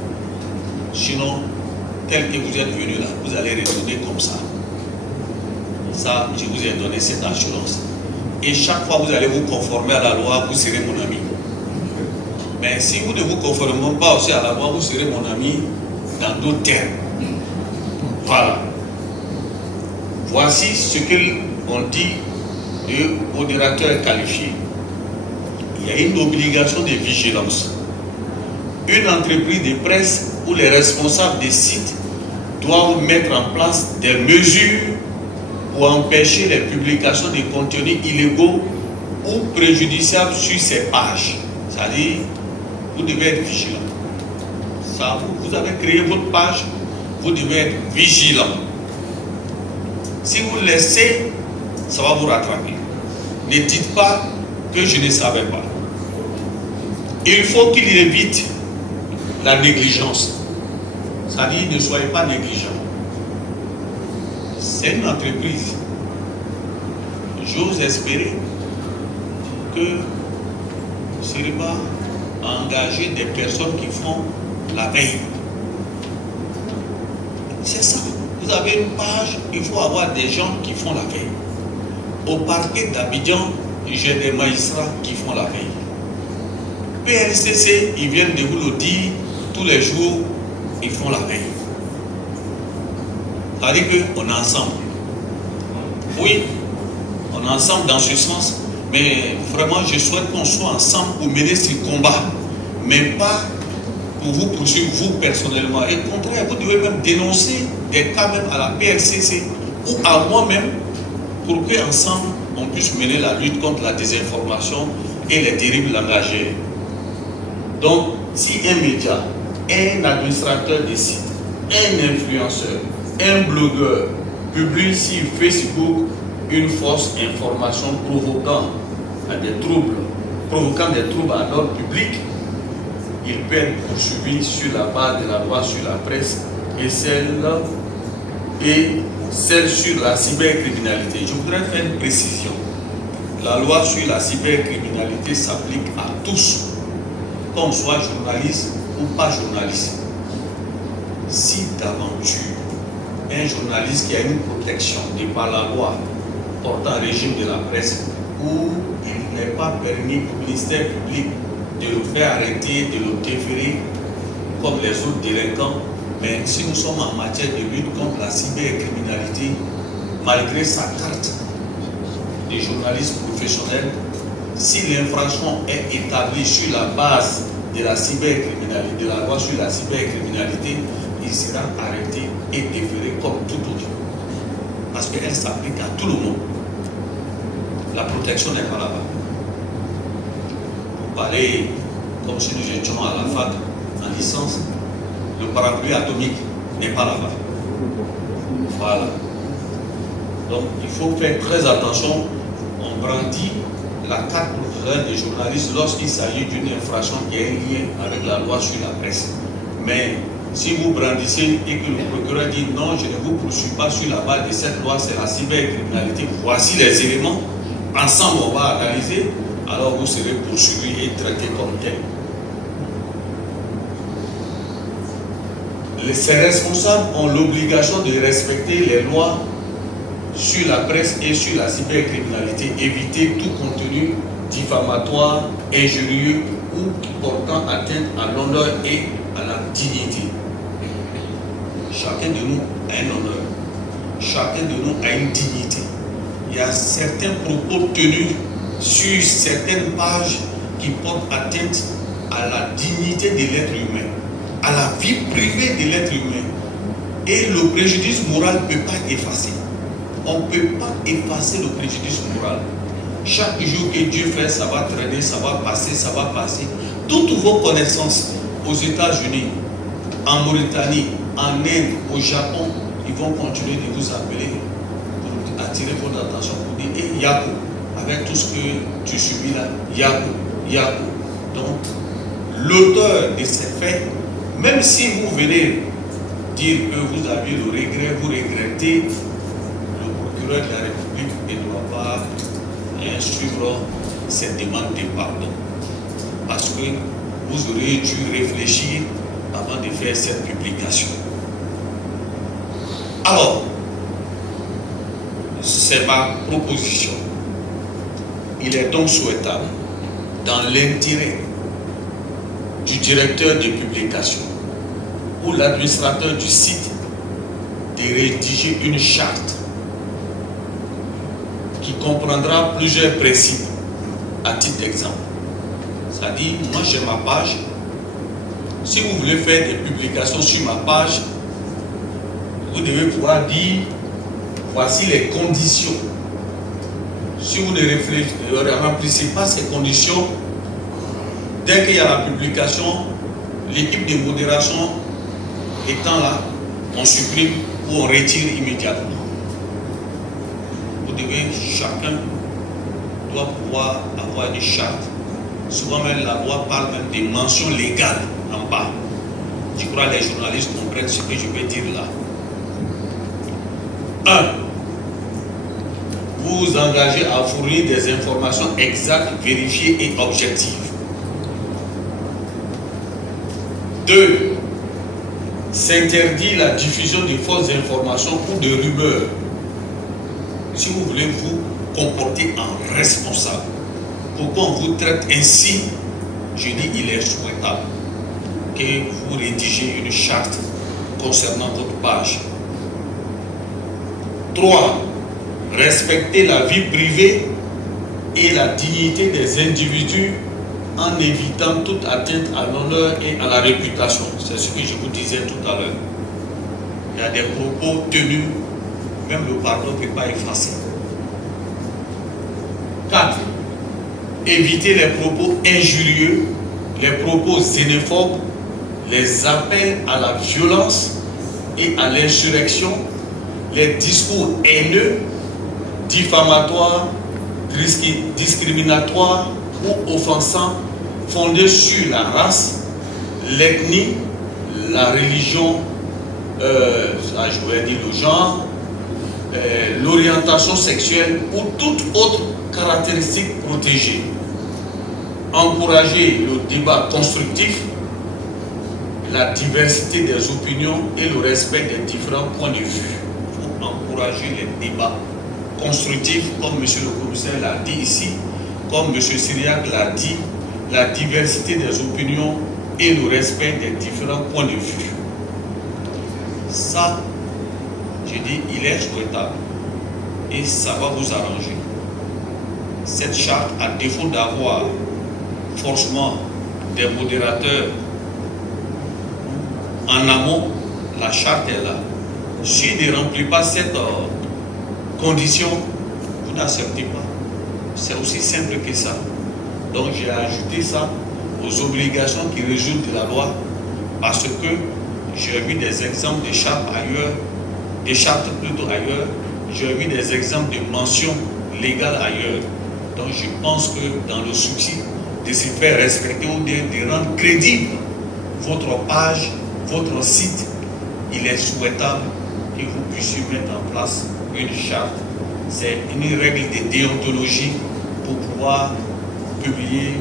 Sinon, tel que vous êtes venu là, vous allez retourner comme ça. Ça, je vous ai donné cette assurance. Et chaque fois que vous allez vous conformer à la loi, vous serez mon ami. Mais si vous ne vous conformez pas aussi à la loi, vous serez mon ami dans d'autres termes. Voilà. Voici ce qu'on dit de modérateur qualifié. Il y a une obligation de vigilance. Une entreprise de presse ou les responsables des sites doivent mettre en place des mesures pour empêcher les publications de contenus illégaux ou préjudiciables sur ces pages. C'est-à-dire, vous devez être vigilant. Ça, vous avez créé votre page, vous devez être vigilant. Si vous laissez, ça va vous rattraper. Ne dites pas que je ne savais pas. Il faut qu'il évite la négligence. C'est-à-dire, ne soyez pas négligent. C'est une entreprise. J'ose espérer que ce n'est pas engager des personnes qui font la veille. C'est ça. Vous avez une page, il faut avoir des gens qui font la veille. Au parquet d'Abidjan, j'ai des magistrats qui font la veille. PLCC, ils viennent de vous le dire, tous les jours, ils font la veille. Ça veut dire qu'on est ensemble. Oui, on est ensemble dans ce sens, mais vraiment, je souhaite qu'on soit ensemble pour mener ce combat, mais pas pour vous poursuivre, vous personnellement. Et au contraire, vous devez même dénoncer des cas même à la PLCC ou à moi-même pour qu'ensemble, on puisse mener la lutte contre la désinformation et les dérives langagières. Donc, si un média, un administrateur des sites, un influenceur, un blogueur publie sur Facebook une fausse information provoquant des troubles à l'ordre public, il peut être poursuivi sur la base de la loi sur la presse et celle sur la cybercriminalité. Je voudrais faire une précision. La loi sur la cybercriminalité s'applique à tous, qu'on soit journaliste ou pas journaliste. Si d'aventure, un journaliste qui a une protection de par la loi portant régime de la presse, où il n'est pas permis au ministère public de le faire arrêter, de le déférer comme les autres délinquants, mais si nous sommes en matière de lutte contre la cybercriminalité, malgré sa carte de journaliste professionnel, si l'infraction est établie sur la base de la cybercriminalité, de la loi sur la cybercriminalité, il sera arrêté et déféré comme tout autre. Parce qu'elle s'applique à tout le monde. La protection n'est pas là-bas. Pour parler comme si nous étions à la fac en licence, le parapluie atomique n'est pas là-bas. Voilà. Donc il faut faire très attention. On brandit la carte professionnelle des journalistes lorsqu'il s'agit d'une infraction qui a un lien avec la loi sur la presse. Mais si vous brandissez et que le procureur dit non, je ne vous poursuis pas sur la base de cette loi, c'est la cybercriminalité, voici les éléments, ensemble on va analyser, alors vous serez poursuivi et traité comme tel. Ces responsables ont l'obligation de respecter les lois sur la presse et sur la cybercriminalité, éviter tout contenu diffamatoire, injurieux ou portant atteinte à l'honneur et à la dignité. Chacun de nous a un honneur, chacun de nous a une dignité. Il y a certains propos tenus sur certaines pages qui portent atteinte à la dignité de l'être humain, à la vie privée de l'être humain. Et le préjudice moral ne peut pas être effacé. On ne peut pas effacer le préjudice moral. Chaque jour que Dieu fait, ça va traîner, ça va passer, ça va passer. Toutes vos connaissances aux États-Unis, en Mauritanie, en Inde, au Japon, ils vont continuer de vous appeler pour attirer votre attention, pour dire hey, Yako, avec tout ce que tu subis là, Yako, Yako. Donc, l'auteur de ces faits, même si vous venez dire que vous aviez le regret, vous regrettez, le procureur de la République ne doit pas instruire cette demande de pardon. Parce que vous auriez dû réfléchir avant de faire cette publication. Alors, c'est ma proposition. Il est donc souhaitable, dans l'intérêt du directeur de publication ou l'administrateur du site, de rédiger une charte qui comprendra plusieurs principes à titre d'exemple. C'est-à-dire, moi j'ai ma page. Si vous voulez faire des publications sur ma page, vous devez pouvoir dire voici les conditions. Si vous ne remplissez pas ces conditions, dès qu'il y a la publication, l'équipe de modération étant là, on supprime ou on retire immédiatement. Vous devez, chacun doit pouvoir avoir une charte. Souvent même la loi parle même des mentions légales en bas. Je crois que les journalistes comprennent ce que je vais dire là. 1. Vous vous engagez à fournir des informations exactes, vérifiées et objectives. 2. S'interdit la diffusion de fausses informations ou de rumeurs. Si vous voulez vous comporter en responsable, pourquoi on vous traite ainsi, je dis il est souhaitable que vous rédigez une charte concernant votre page. 3. Respecter la vie privée et la dignité des individus en évitant toute atteinte à l'honneur et à la réputation. C'est ce que je vous disais tout à l'heure. Il y a des propos tenus, même le pardon ne peut pas effacer. 4. Éviter les propos injurieux, les propos xénophobes, les appels à la violence et à l'insurrection, les discours haineux, diffamatoires, discriminatoires ou offensants fondés sur la race, l'ethnie, la religion, je voulais dire le genre, l'orientation sexuelle ou toute autre caractéristique protégée. Encourager le débat constructif, la diversité des opinions et le respect des différents points de vue. Il faut encourager les débats constructifs, comme M. le commissaire l'a dit ici, comme M. Syriac l'a dit, la diversité des opinions et le respect des différents points de vue. Ça, je dis, il est souhaitable et ça va vous arranger. Cette charte, à défaut d'avoir forcément des modérateurs en amont, la charte est là. Si ne remplit pas cette condition, vous n'acceptez pas. C'est aussi simple que ça. Donc j'ai ajouté ça aux obligations qui résultent de la loi parce que j'ai vu des exemples de chartes ailleurs, des chartes plutôt ailleurs, j'ai vu des exemples de mentions légales ailleurs. Donc je pense que dans le souci de se faire respecter ou de rendre crédible votre page, votre site, il est souhaitable que vous puissiez mettre en place une charte. C'est une règle de déontologie pour pouvoir publier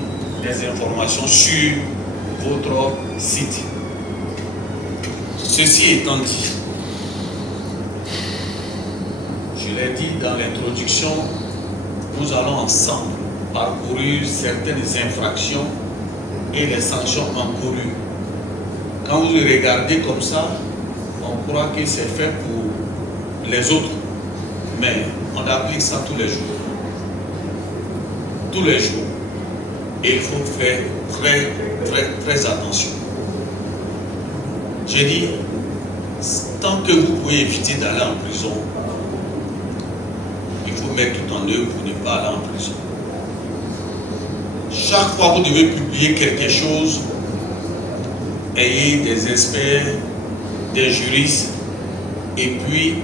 des informations sur votre site. Ceci étant dit, je l'ai dit dans l'introduction, nous allons ensemble parcourir certaines infractions et les sanctions encourues. Quand vous les regardez comme ça, on croit que c'est fait pour les autres. Mais on applique ça tous les jours. Tous les jours. Et il faut faire très attention. J'ai dit, tant que vous pouvez éviter d'aller en prison, il faut mettre tout en œuvre pour ne pas aller en prison. Chaque fois que vous devez publier quelque chose, ayez des experts, des juristes, et puis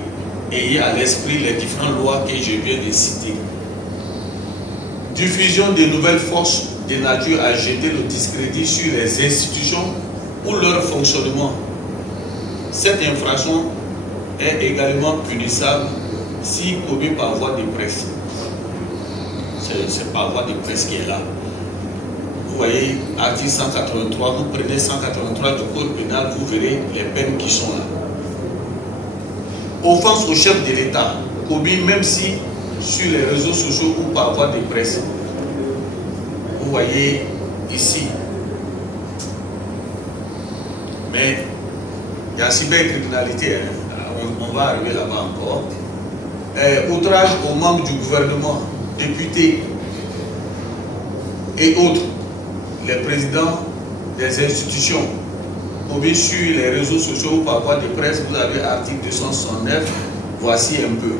ayez à l'esprit les différentes lois que je viens de citer. Diffusion de nouvelles forces de nature à jeter le discrédit sur les institutions ou leur fonctionnement. Cette infraction est également punissable si commis par voie de presse. C'est par voie de presse qui est là. Vous voyez, article 183, vous prenez 183 du code pénal, vous verrez les peines qui sont là. Offense au chef de l'État, commis même si sur les réseaux sociaux ou par voie de presse. Vous voyez ici. Mais il y a cybercriminalité, hein. On va arriver là-bas encore. Outrage aux membres du gouvernement, députés et autres, les présidents des institutions, commis sur les réseaux sociaux ou par voie de presse. Vous avez article 269, voici un peu.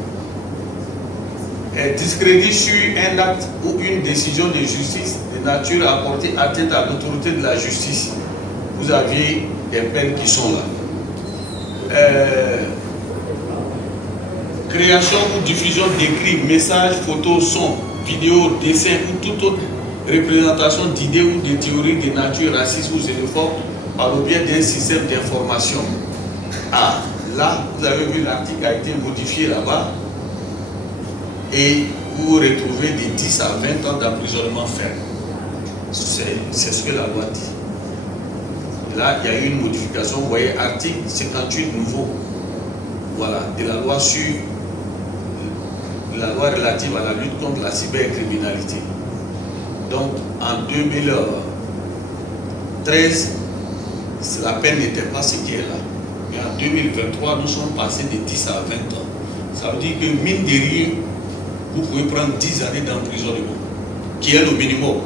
Discrédit sur un acte ou une décision de justice de nature à porter atteinte à l'autorité de la justice. Vous avez des peines qui sont là. Création ou diffusion d'écrits, messages, photos, sons, vidéos, dessins ou toute autre représentation d'idées ou de théories de nature raciste ou xénophobe par le biais d'un système d'information. Ah, là, vous avez vu, l'article a été modifié là-bas et vous retrouvez de 10 à 20 ans d'emprisonnement ferme. C'est ce que la loi dit. Là, il y a eu une modification. Vous voyez, article 58 nouveau. Voilà, de la loi sur la loi relative à la lutte contre la cybercriminalité. Donc, en 2013, la peine n'était pas ce qui est là. Mais en 2023, nous sommes passés de 10 à 20 ans. Ça veut dire que, mine de rien, vous pouvez prendre 10 années d'emprisonnement, qui est le minimum.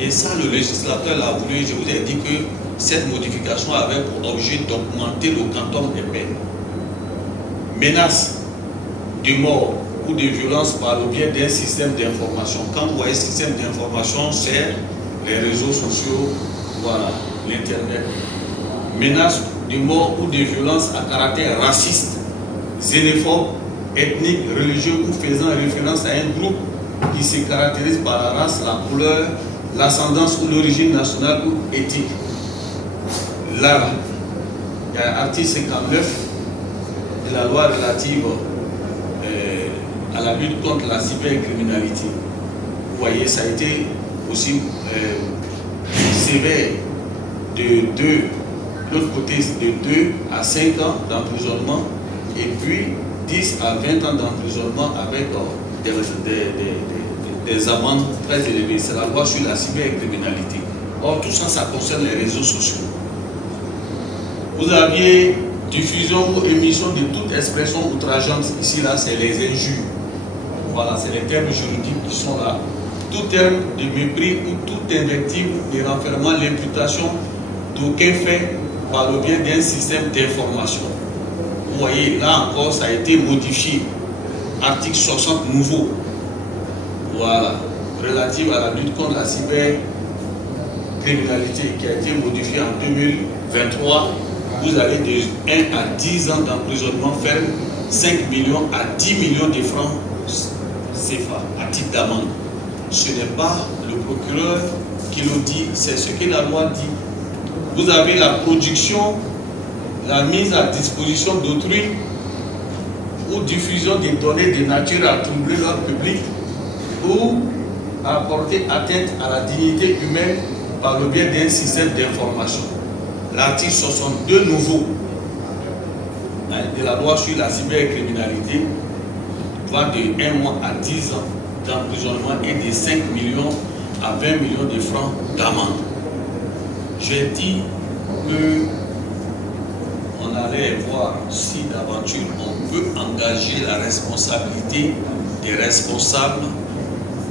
Et ça, le législateur l'a voulu. Je vous ai dit que cette modification avait pour objet d'augmenter le quantum des peines. Menace de mort ou de violence par le biais d'un système d'information. Quand vous voyez système d'information, c'est les réseaux sociaux, voilà, l'Internet. Menace de mort ou de violence à caractère raciste, xénophobe, ethnique, religieux ou faisant référence à un groupe qui se caractérise par la race, la couleur, l'ascendance ou l'origine nationale ou éthique. Là, il y a l'article 59 de la loi relative à la lutte contre la cybercriminalité. Vous voyez, ça a été aussi sévère de l'autre côté, de 2 à 5 ans d'emprisonnement et puis 10 à 20 ans d'emprisonnement avec des amendes très élevées. C'est la loi sur la cybercriminalité. Or, tout ça, ça concerne les réseaux sociaux. Vous aviez diffusion ou émission de toute expression outrageante. Ici, là, c'est les injures. Voilà, c'est les termes juridiques qui sont là. Tout terme de mépris ou toute invective de renfermant l'imputation d'aucun fait par le biais d'un système d'information. Vous voyez, là encore, ça a été modifié. Article 60 nouveau. Voilà, relative à la lutte contre la cybercriminalité qui a été modifié en 2023. Vous avez de 1 à 10 ans d'emprisonnement ferme, 5 millions à 10 millions de francs CFA à titre d'amende. Ce n'est pas le procureur qui le dit, c'est ce que la loi dit. Vous avez la production, la mise à disposition d'autrui ou diffusion des données de nature à troubler l'ordre public ou à porter atteinte à la dignité humaine par le biais d'un système d'information. L'article 62 nouveau de la loi sur la cybercriminalité va de 1 mois à 10 ans d'emprisonnement et de 5 millions à 20 millions de francs d'amende. J'ai dit que on allait voir si d'aventure on peut engager la responsabilité des responsables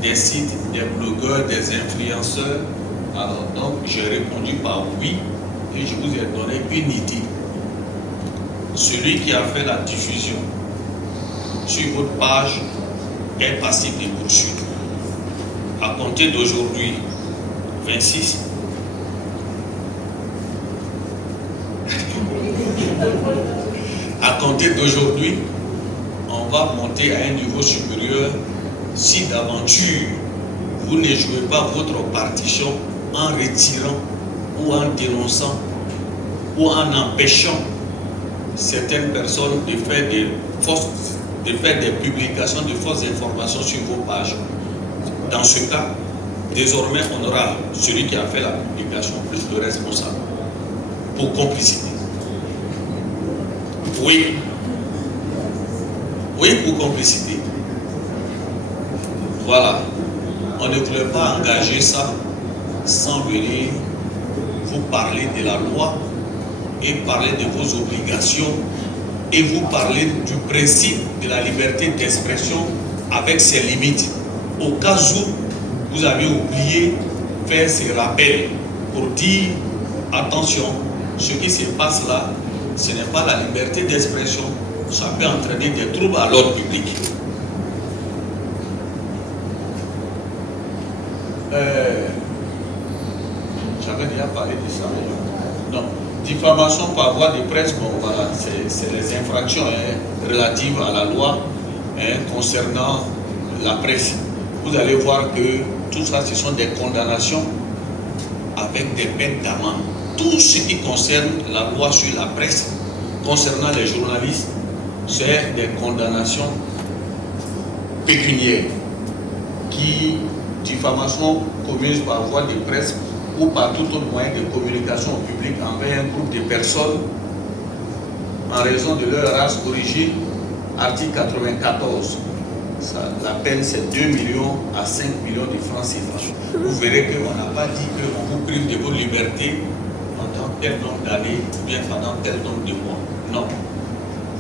des sites, des blogueurs, des influenceurs. Alors donc j'ai répondu par oui et je vous ai donné une idée. Celui qui a fait la diffusion sur votre page est passible de poursuite. À compter d'aujourd'hui, 26, à compter d'aujourd'hui, on va monter à un niveau supérieur si d'aventure vous ne jouez pas votre partition en retirant ou en dénonçant ou en empêchant certaines personnes de faire des publications de fausses informations sur vos pages. Dans ce cas, désormais, on aura celui qui a fait la publication plus le responsable pour complicité. Oui. Oui, pour complicité. Voilà. On ne voulait pas engager ça sans venir vous parler de la loi et parler de vos obligations et vous parler du principe de la liberté d'expression avec ses limites. Au cas où vous avez oublié faire ces rappels pour dire attention, ce qui se passe là, ce n'est pas la liberté d'expression, ça peut entraîner des troubles à l'ordre public. J'avais déjà parlé de ça. Non. Diffamation par voie de presse, bon voilà, c'est les infractions relatives à la loi concernant la presse. Vous allez voir que tout ça, ce sont des condamnations avec des peines d'amende. Tout ce qui concerne la loi sur la presse, concernant les journalistes, c'est des condamnations pécuniaires qui, diffamation commise par voie de presse ou par tout autre moyen de communication au public envers un groupe de personnes en raison de leur race, origine, article 94. Ça, la peine c'est 2 millions à 5 millions de francs CFA. Vous verrez qu'on n'a pas dit qu'on vous prive de vos libertés pendant tel nombre d'années ou bien pendant tel nombre de mois. Non.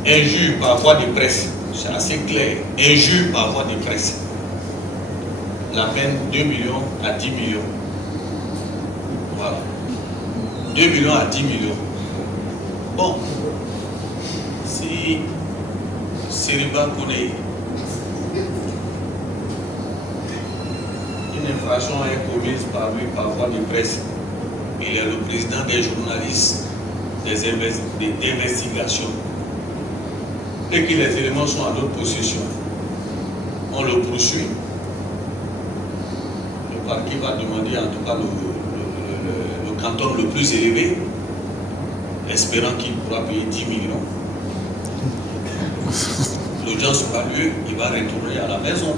Injure par voie de presse, c'est assez clair. Injure par voie de presse. La peine 2 millions à 10 millions. Voilà. 2 millions à 10 millions. Bon. Si Seriba connaît une infraction est commise par lui par voie de presse, il est le président des journalistes d'investigation et que les éléments sont à notre possession, on le poursuit. Le parquet va demander en tout cas le canton le plus élevé, espérant qu'il pourra payer 10 millions. L'audience pas lieu, il va retourner à la maison.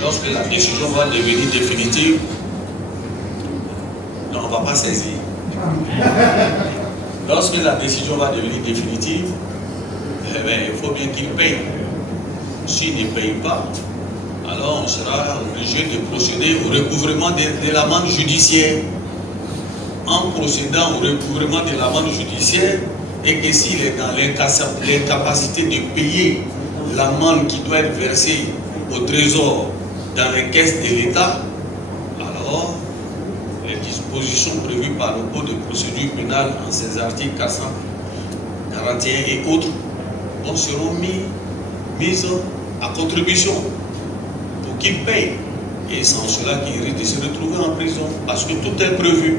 Lorsque la décision va devenir définitive, non, on ne va pas saisir. Lorsque la décision va devenir définitive, eh bien, il faut bien qu'il paye. S'il ne paye pas, alors on sera obligé de procéder au recouvrement de l'amende judiciaire. En procédant au recouvrement de l'amende judiciaire, et que s'il est dans l'incapacité de payer l'amende qui doit être versée au trésor dans les caisses de l'État, alors les dispositions prévues par le Code de procédure pénale en ses articles 441 et autres seront mises à contribution pour qu'il paye. Et sans cela qu'il risque de se retrouver en prison parce que tout est prévu.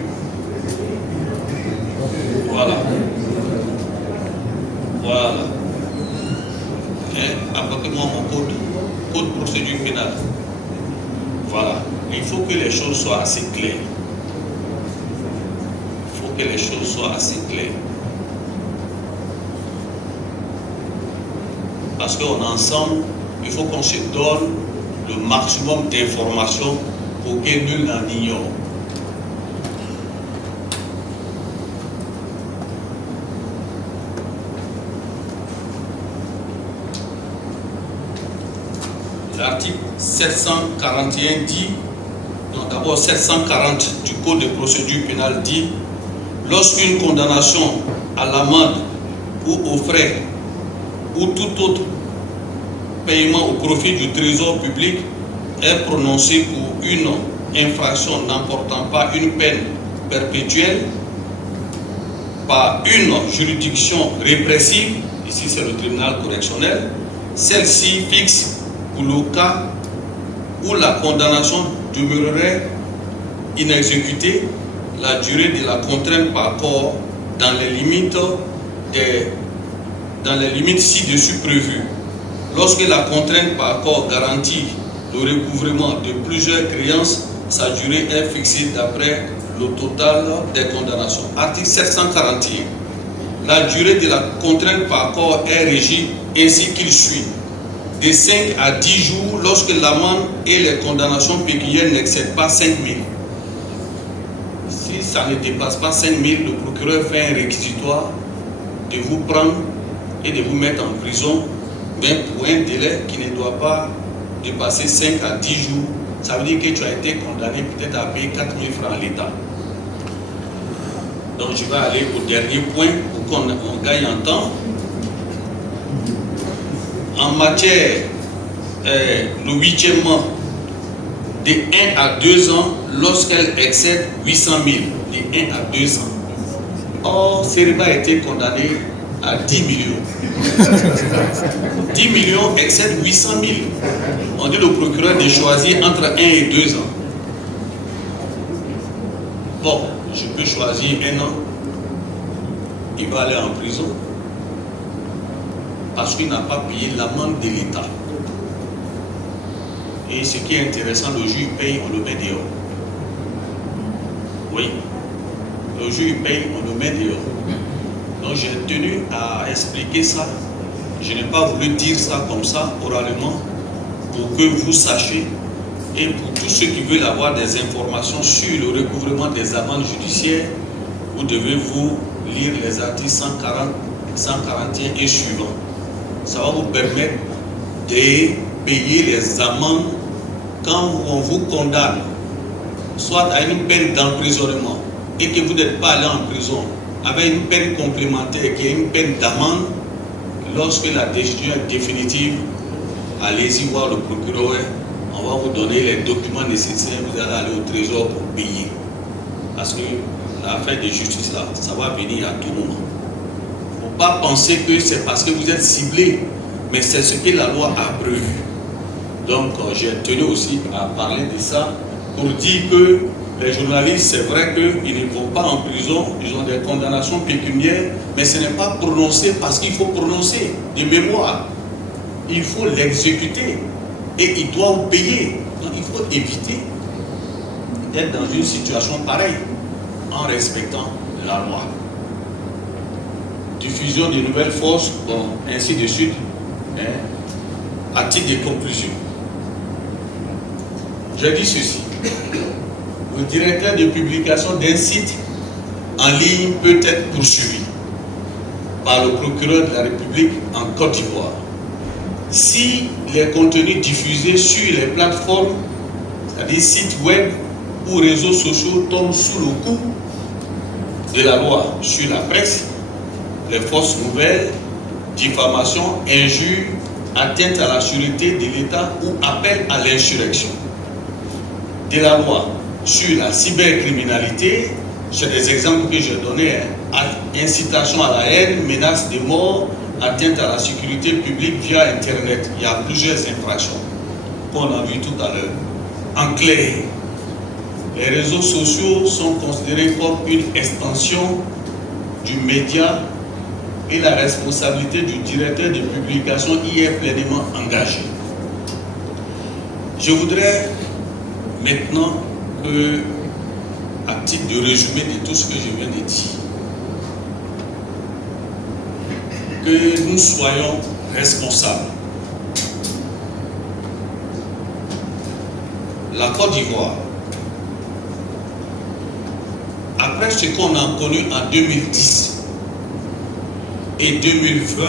Voilà. Voilà. Apportez-moi mon code de procédure pénale. Voilà. Il faut que les choses soient assez claires. Il faut que les choses soient assez claires. Parce qu'on est ensemble, il faut qu'on se donne le maximum d'informations pour que nul n'en ignore. L'article 741 dit, donc d'abord 740 du Code de procédure pénale dit, lorsqu'une condamnation à l'amende ou aux frais ou tout autre paiement au profit du trésor public est prononcé pour une infraction n'emportant pas une peine perpétuelle par une juridiction répressive, ici c'est le tribunal correctionnel, celle-ci fixe pour le cas où la condamnation demeurerait inexécutée la durée de la contrainte par corps dans les limites ci-dessus prévues. Lorsque la contrainte par corps garantit le recouvrement de plusieurs créances, sa durée est fixée d'après le total des condamnations. Article 741. La durée de la contrainte par corps est régie ainsi qu'il suit. De 5 à 10 jours lorsque l'amende et les condamnations pécuniaires n'excèdent pas 5 000. Si ça ne dépasse pas 5 000, le procureur fait un réquisitoire de vous prendre et de vous mettre en prison, mais pour un délai qui ne doit pas dépasser 5 à 10 jours. Ça veut dire que tu as été condamné peut-être à payer 4 000 francs à l'État. Donc je vais aller au dernier point pour qu'on gagne en temps. En matière, le 8e mois, de 1 à 2 ans, lorsqu'elle excède 800 000, de 1 à 2 ans. Or, Seriba a été condamné à 10 millions. 10 millions excède 800 000. On dit le procureur de choisir entre 1 et 2 ans. Bon, je peux choisir 1 an. Il va aller en prison parce qu'il n'a pas payé l'amende de l'État. Et ce qui est intéressant, le juge paye, on le met dehors. Oui, le juge paye, on le met dehors. Donc j'ai tenu à expliquer ça. Je n'ai pas voulu dire ça comme ça, oralement, pour que vous sachiez. Et pour tous ceux qui veulent avoir des informations sur le recouvrement des amendes judiciaires, vous devez vous lire les articles 140, 141 et suivants. Ça va vous permettre de payer les amendes quand on vous condamne, soit à une peine d'emprisonnement, et que vous n'êtes pas allé en prison, avec une peine complémentaire qui est une peine d'amende. Lorsque la décision est définitive, allez-y voir le procureur, on va vous donner les documents nécessaires, vous allez aller au trésor pour payer. Parce que l'affaire de justice là, ça va venir à tout moment. Il ne faut pas penser que c'est parce que vous êtes ciblé, mais c'est ce que la loi a prévu. Donc j'ai tenu aussi à parler de ça pour dire que les journalistes, c'est vrai qu'ils ne vont pas en prison, ils ont des condamnations pécuniaires, mais ce n'est pas prononcé parce qu'il faut prononcer de mémoire. Il faut l'exécuter et il doit vous payer. Donc il faut éviter d'être dans une situation pareille en respectant la loi. Diffusion de nouvelles forces, bon, ainsi de suite. À titre de conclusion, je dis ceci. Le directeur de publication d'un site en ligne peut être poursuivi par le procureur de la République en Côte d'Ivoire si les contenus diffusés sur les plateformes, c'est-à-dire sites web ou réseaux sociaux, tombent sous le coup de la loi sur la presse, les fausses nouvelles, diffamation, injures, atteinte à la sûreté de l'État ou appel à l'insurrection. De la loi sur la cybercriminalité, c'est des exemples que j'ai donnés, incitation à la haine, menace de mort, atteinte à la sécurité publique via Internet. Il y a plusieurs infractions qu'on a vues tout à l'heure. En clair, les réseaux sociaux sont considérés comme une extension du média et la responsabilité du directeur de publication y est pleinement engagée. Je voudrais maintenant que, à titre de résumé de tout ce que je viens de dire, que nous soyons responsables. La Côte d'Ivoire, après ce qu'on a connu en 2010 et 2020,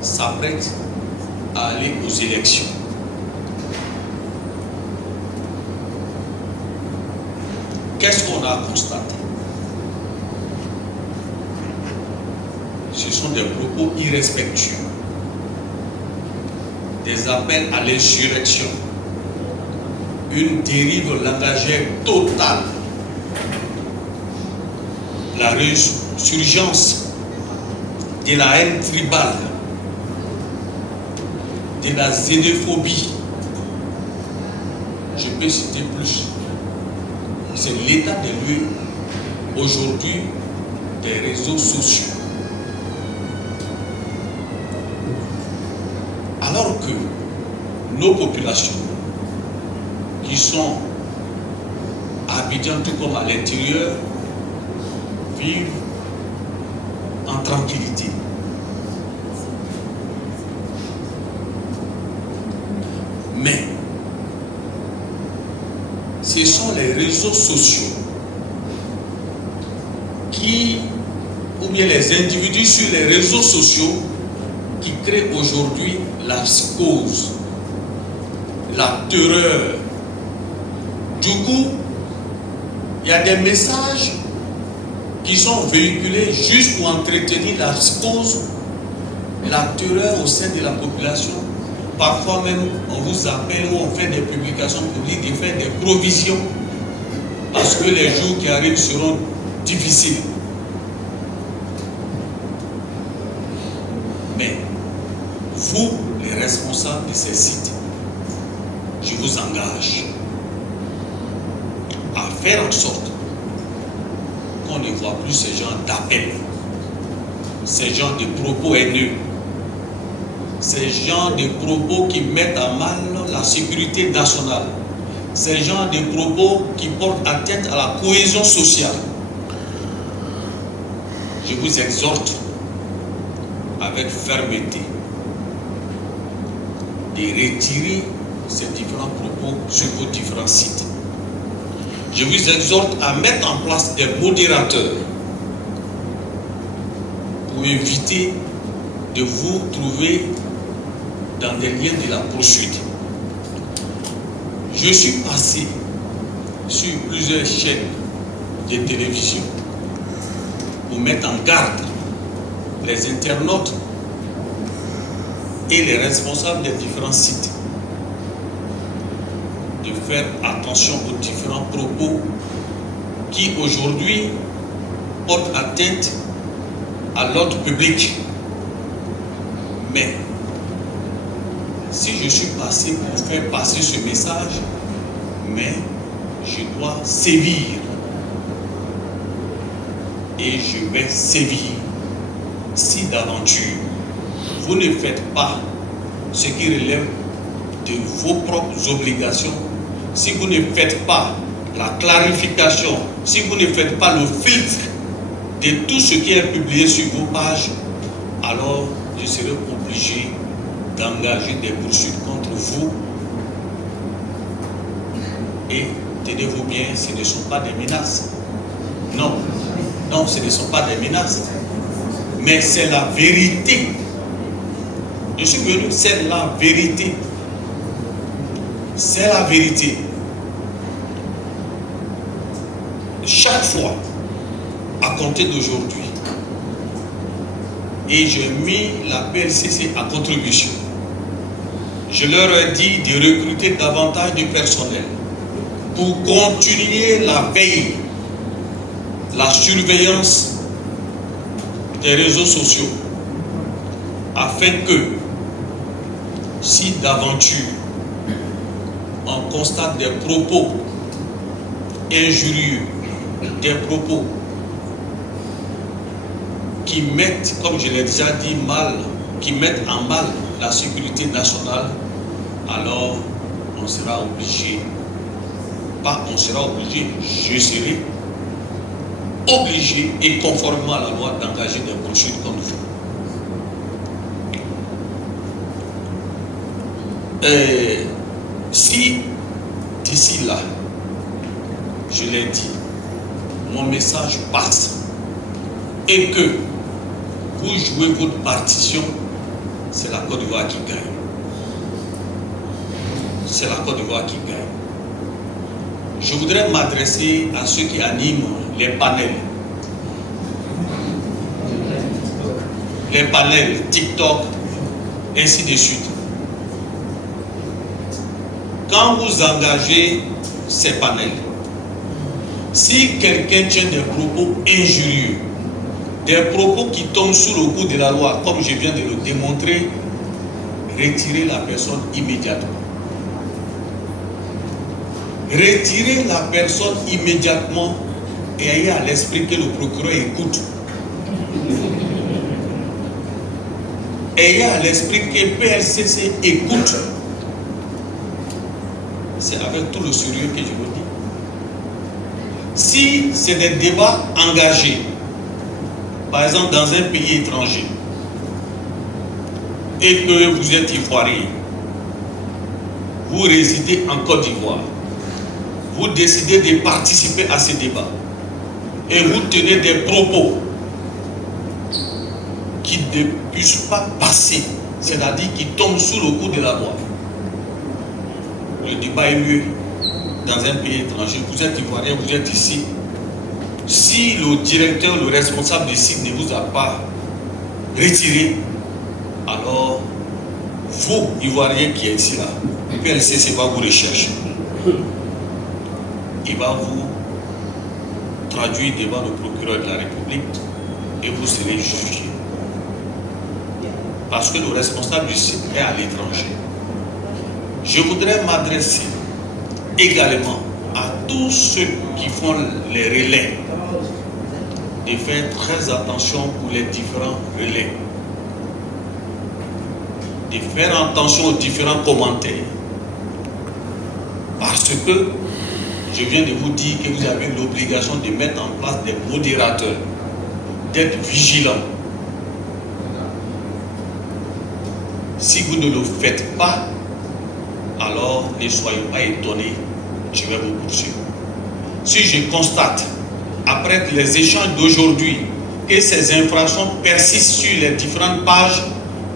s'apprête à aller aux élections. Qu'est-ce qu'on a constaté? Ce sont des propos irrespectueux, des appels à l'insurrection, une dérive langagière totale, la résurgence de la haine tribale, de la xénophobie. Je peux citer plus. C'est l'état des lieux aujourd'hui des réseaux sociaux. Alors que nos populations qui sont à Abidjan tout comme à l'intérieur vivent en tranquillité. Mais ce sont les réseaux sociaux qui, ou bien les individus sur les réseaux sociaux qui créent aujourd'hui la psychose, la terreur. Du coup, il y a des messages qui sont véhiculés juste pour entretenir la psychose, la terreur au sein de la population. Parfois même, on vous appelle ou on fait des publications publiques et fait des provisions parce que les jours qui arrivent seront difficiles. Mais vous, les responsables de ces sites, je vous engage à faire en sorte qu'on ne voit plus ces gens d'appel, ces gens de propos haineux, ces gens de propos qui mettent à mal la sécurité nationale, ces gens de propos qui portent atteinte à la cohésion sociale. Je vous exhorte avec fermeté de retirer ces différents propos sur vos différents sites. Je vous exhorte à mettre en place des modérateurs pour éviter de vous trouver dans des liens de la poursuite. Je suis passé sur plusieurs chaînes de télévision pour mettre en garde les internautes et les responsables des différents sites de faire attention aux différents propos qui aujourd'hui portent atteinte à l'ordre public. Mais si je suis passé pour faire passer ce message, mais je dois sévir. Et je vais sévir. Si d'aventure, vous ne faites pas ce qui relève de vos propres obligations, si vous ne faites pas la clarification, si vous ne faites pas le filtre de tout ce qui est publié sur vos pages, alors je serai obligé d'engager des poursuites contre vous. Et tenez-vous bien, ce ne sont pas des menaces. Non, non, ce ne sont pas des menaces. Mais c'est la vérité. Je suis venu, c'est la vérité. C'est la vérité. Chaque fois, à compter d'aujourd'hui, et j'ai mis la PLCC à contribution. Je leur ai dit de recruter davantage de personnel pour continuer la veille, la surveillance des réseaux sociaux, afin que, si d'aventure on constate des propos injurieux, des propos qui mettent, comme je l'ai déjà dit, qui mettent en mal la sécurité nationale, alors on sera obligé, je serai obligé et conformément à la loi d'engager des poursuites contre vous. Si d'ici là, je l'ai dit, mon message passe et que vous jouez votre partition, c'est la Côte d'Ivoire qui gagne. C'est la Côte d'Ivoire qui gagne. Je voudrais m'adresser à ceux qui animent les panels. Les panels TikTok, ainsi de suite. quand vous engagez ces panels, si quelqu'un tient des propos injurieux, des propos qui tombent sous le coup de la loi, comme je viens de le démontrer, retirez la personne immédiatement. Retirez la personne immédiatement et ayez à l'esprit que le procureur écoute. Ayez à l'esprit que PLCC écoute. C'est avec tout le sérieux que je vous dis. Si c'est des débats engagés, par exemple dans un pays étranger, et que vous êtes ivoirien, vous résidez en Côte d'Ivoire, vous décidez de participer à ces débats, et vous tenez des propos qui ne puissent pas passer, c'est-à-dire qui tombent sous le coup de la loi. Le débat a eu lieu dans un pays étranger, vous êtes ivoirien, vous êtes ici. Si le directeur, le responsable du site ne vous a pas retiré, alors vous, ivoiriens qui êtes ici là, PLCC va vous rechercher. Il va vous traduire devant le procureur de la République et vous serez jugé. Parce que le responsable du site est à l'étranger. Je voudrais m'adresser également à tous ceux qui font les relais de faire très attention pour les différents relais, de faire attention aux différents commentaires, parce que je viens de vous dire que vous avez l'obligation de mettre en place des modérateurs, d'être vigilants. Si vous ne le faites pas, alors ne soyez pas étonnés, je vais vous poursuivre. Si je constate, après les échanges d'aujourd'hui, que ces infractions persistent sur les différentes pages,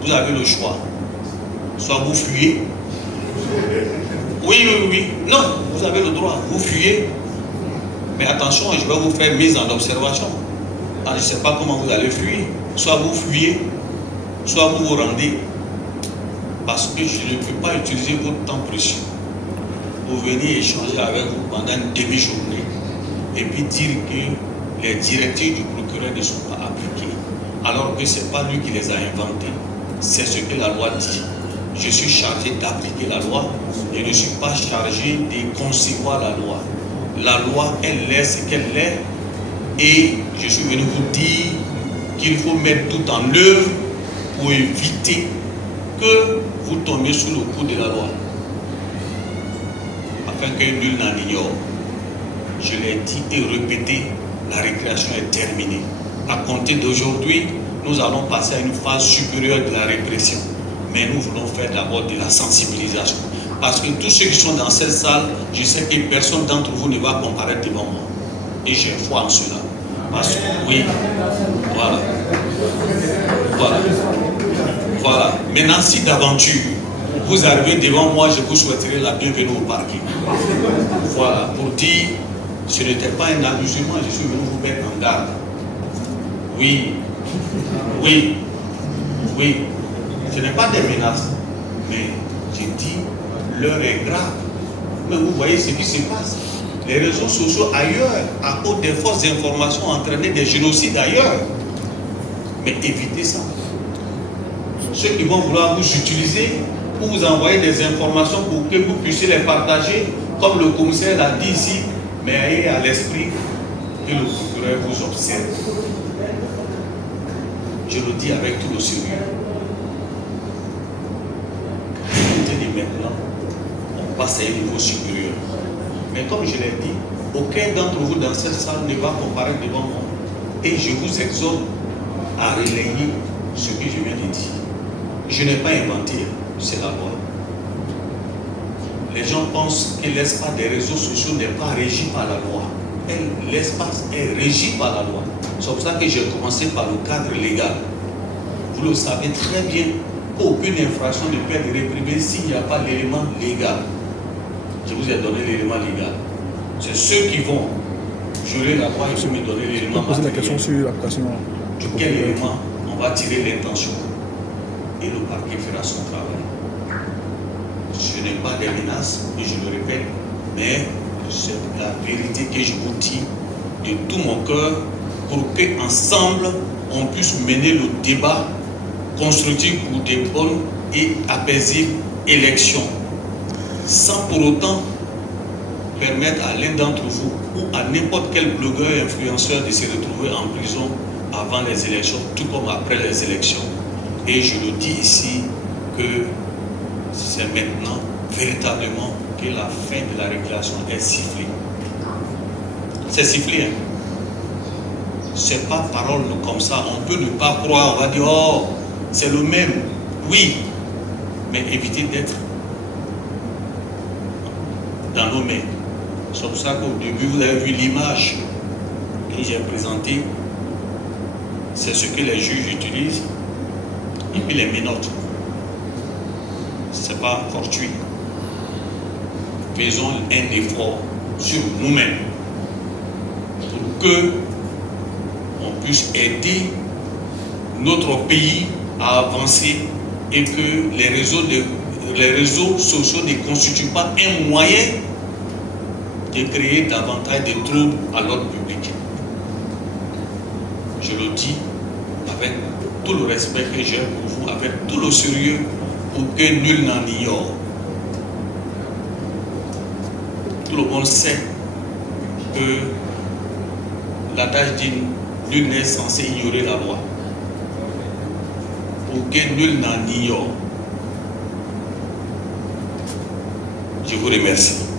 vous avez le choix. Soit vous fuyez. Oui. Non, vous avez le droit. Vous fuyez. Mais attention, je vais vous faire mise en observation. Je ne sais pas comment vous allez fuir. Soit vous fuyez, soit vous vous rendez. Parce que je ne peux pas utiliser votre temps précieux pour venir échanger avec vous pendant une demi-journée et puis dire que les directives du procureur ne sont pas appliquées, alors que ce n'est pas lui qui les a inventées. C'est ce que la loi dit. Je suis chargé d'appliquer la loi. Je ne suis pas chargé de concevoir la loi. La loi, elle est ce qu'elle est. Et je suis venu vous dire qu'il faut mettre tout en œuvre pour éviter que vous tombiez sous le coup de la loi. Afin que nul n'en ignore. Je l'ai dit et répété, la récréation est terminée. À compter d'aujourd'hui, nous allons passer à une phase supérieure de la répression. Mais nous voulons faire d'abord de la sensibilisation. Parce que tous ceux qui sont dans cette salle, je sais que personne d'entre vous ne va comparaître devant moi. Et j'ai foi en cela. Parce que, oui, voilà. Maintenant, si d'aventure, vous arrivez devant moi, je vous souhaiterais la bienvenue au parquet. Voilà, pour dire, ce n'était pas un amusement, je suis venu vous mettre en garde. Oui. Ce n'est pas des menaces, mais j'ai dit, l'heure est grave. Mais vous voyez ce qui se passe. Les réseaux sociaux ailleurs, à cause des fausses informations, ont entraîné des génocides ailleurs. Mais évitez ça. Ceux qui vont vouloir vous utiliser pour vous envoyer des informations pour que vous puissiez les partager, comme le commissaire l'a dit ici, mais ayez à l'esprit que le procureur vous observe. Je le dis avec tout le sérieux. Maintenant, on passe à un niveau supérieur. Mais comme je l'ai dit, aucun d'entre vous dans cette salle ne va comparaître devant moi. Et je vous exhorte à relayer ce que je viens de dire. Je n'ai pas inventé, c'est la loi. Les gens pensent que l'espace des réseaux sociaux n'est pas régi par la loi. L'espace est régi par la loi. C'est pour ça que j'ai commencé par le cadre légal. Vous le savez très bien. Aucune infraction ne peut être réprimée s'il n'y a pas l'élément légal. Je vous ai donné l'élément légal. C'est ceux qui vont jurer la loi et me donner l'élément matériel. La question sur l'application. De quel élément on va tirer l'intention et le parquet fera son travail. Je n'ai pas des menaces, et je le répète, mais c'est la vérité que je vous dis de tout mon cœur pour qu'ensemble, on puisse mener le débat constructif pour des bonnes et apaisibles élections, sans pour autant permettre à l'un d'entre vous ou à n'importe quel blogueur et influenceur de se retrouver en prison avant les élections, tout comme après les élections. Et je le dis ici que c'est maintenant véritablement que la fin de la régulation est sifflée. C'est sifflé, hein? C'est pas parole comme ça. On peut ne pas croire, on va dire, oh, c'est le même. Oui, mais évitez d'être dans nos mains. C'est pour ça qu'au début, vous avez vu l'image que j'ai présentée. C'est ce que les juges utilisent. Et puis les menottes. Ce n'est pas fortuit. Faisons un effort sur nous-mêmes pour que on puisse aider notre pays à avancer et que les réseaux sociaux ne constituent pas un moyen de créer davantage de troubles à l'ordre public. Je le dis avec tout le respect que j'ai pour vous, avec tout le sérieux, pour que nul n'en ignore. Tout le monde sait que l'adage dit nul n'est censé ignorer la loi. Pour que nul n'en ignore. Je vous remercie.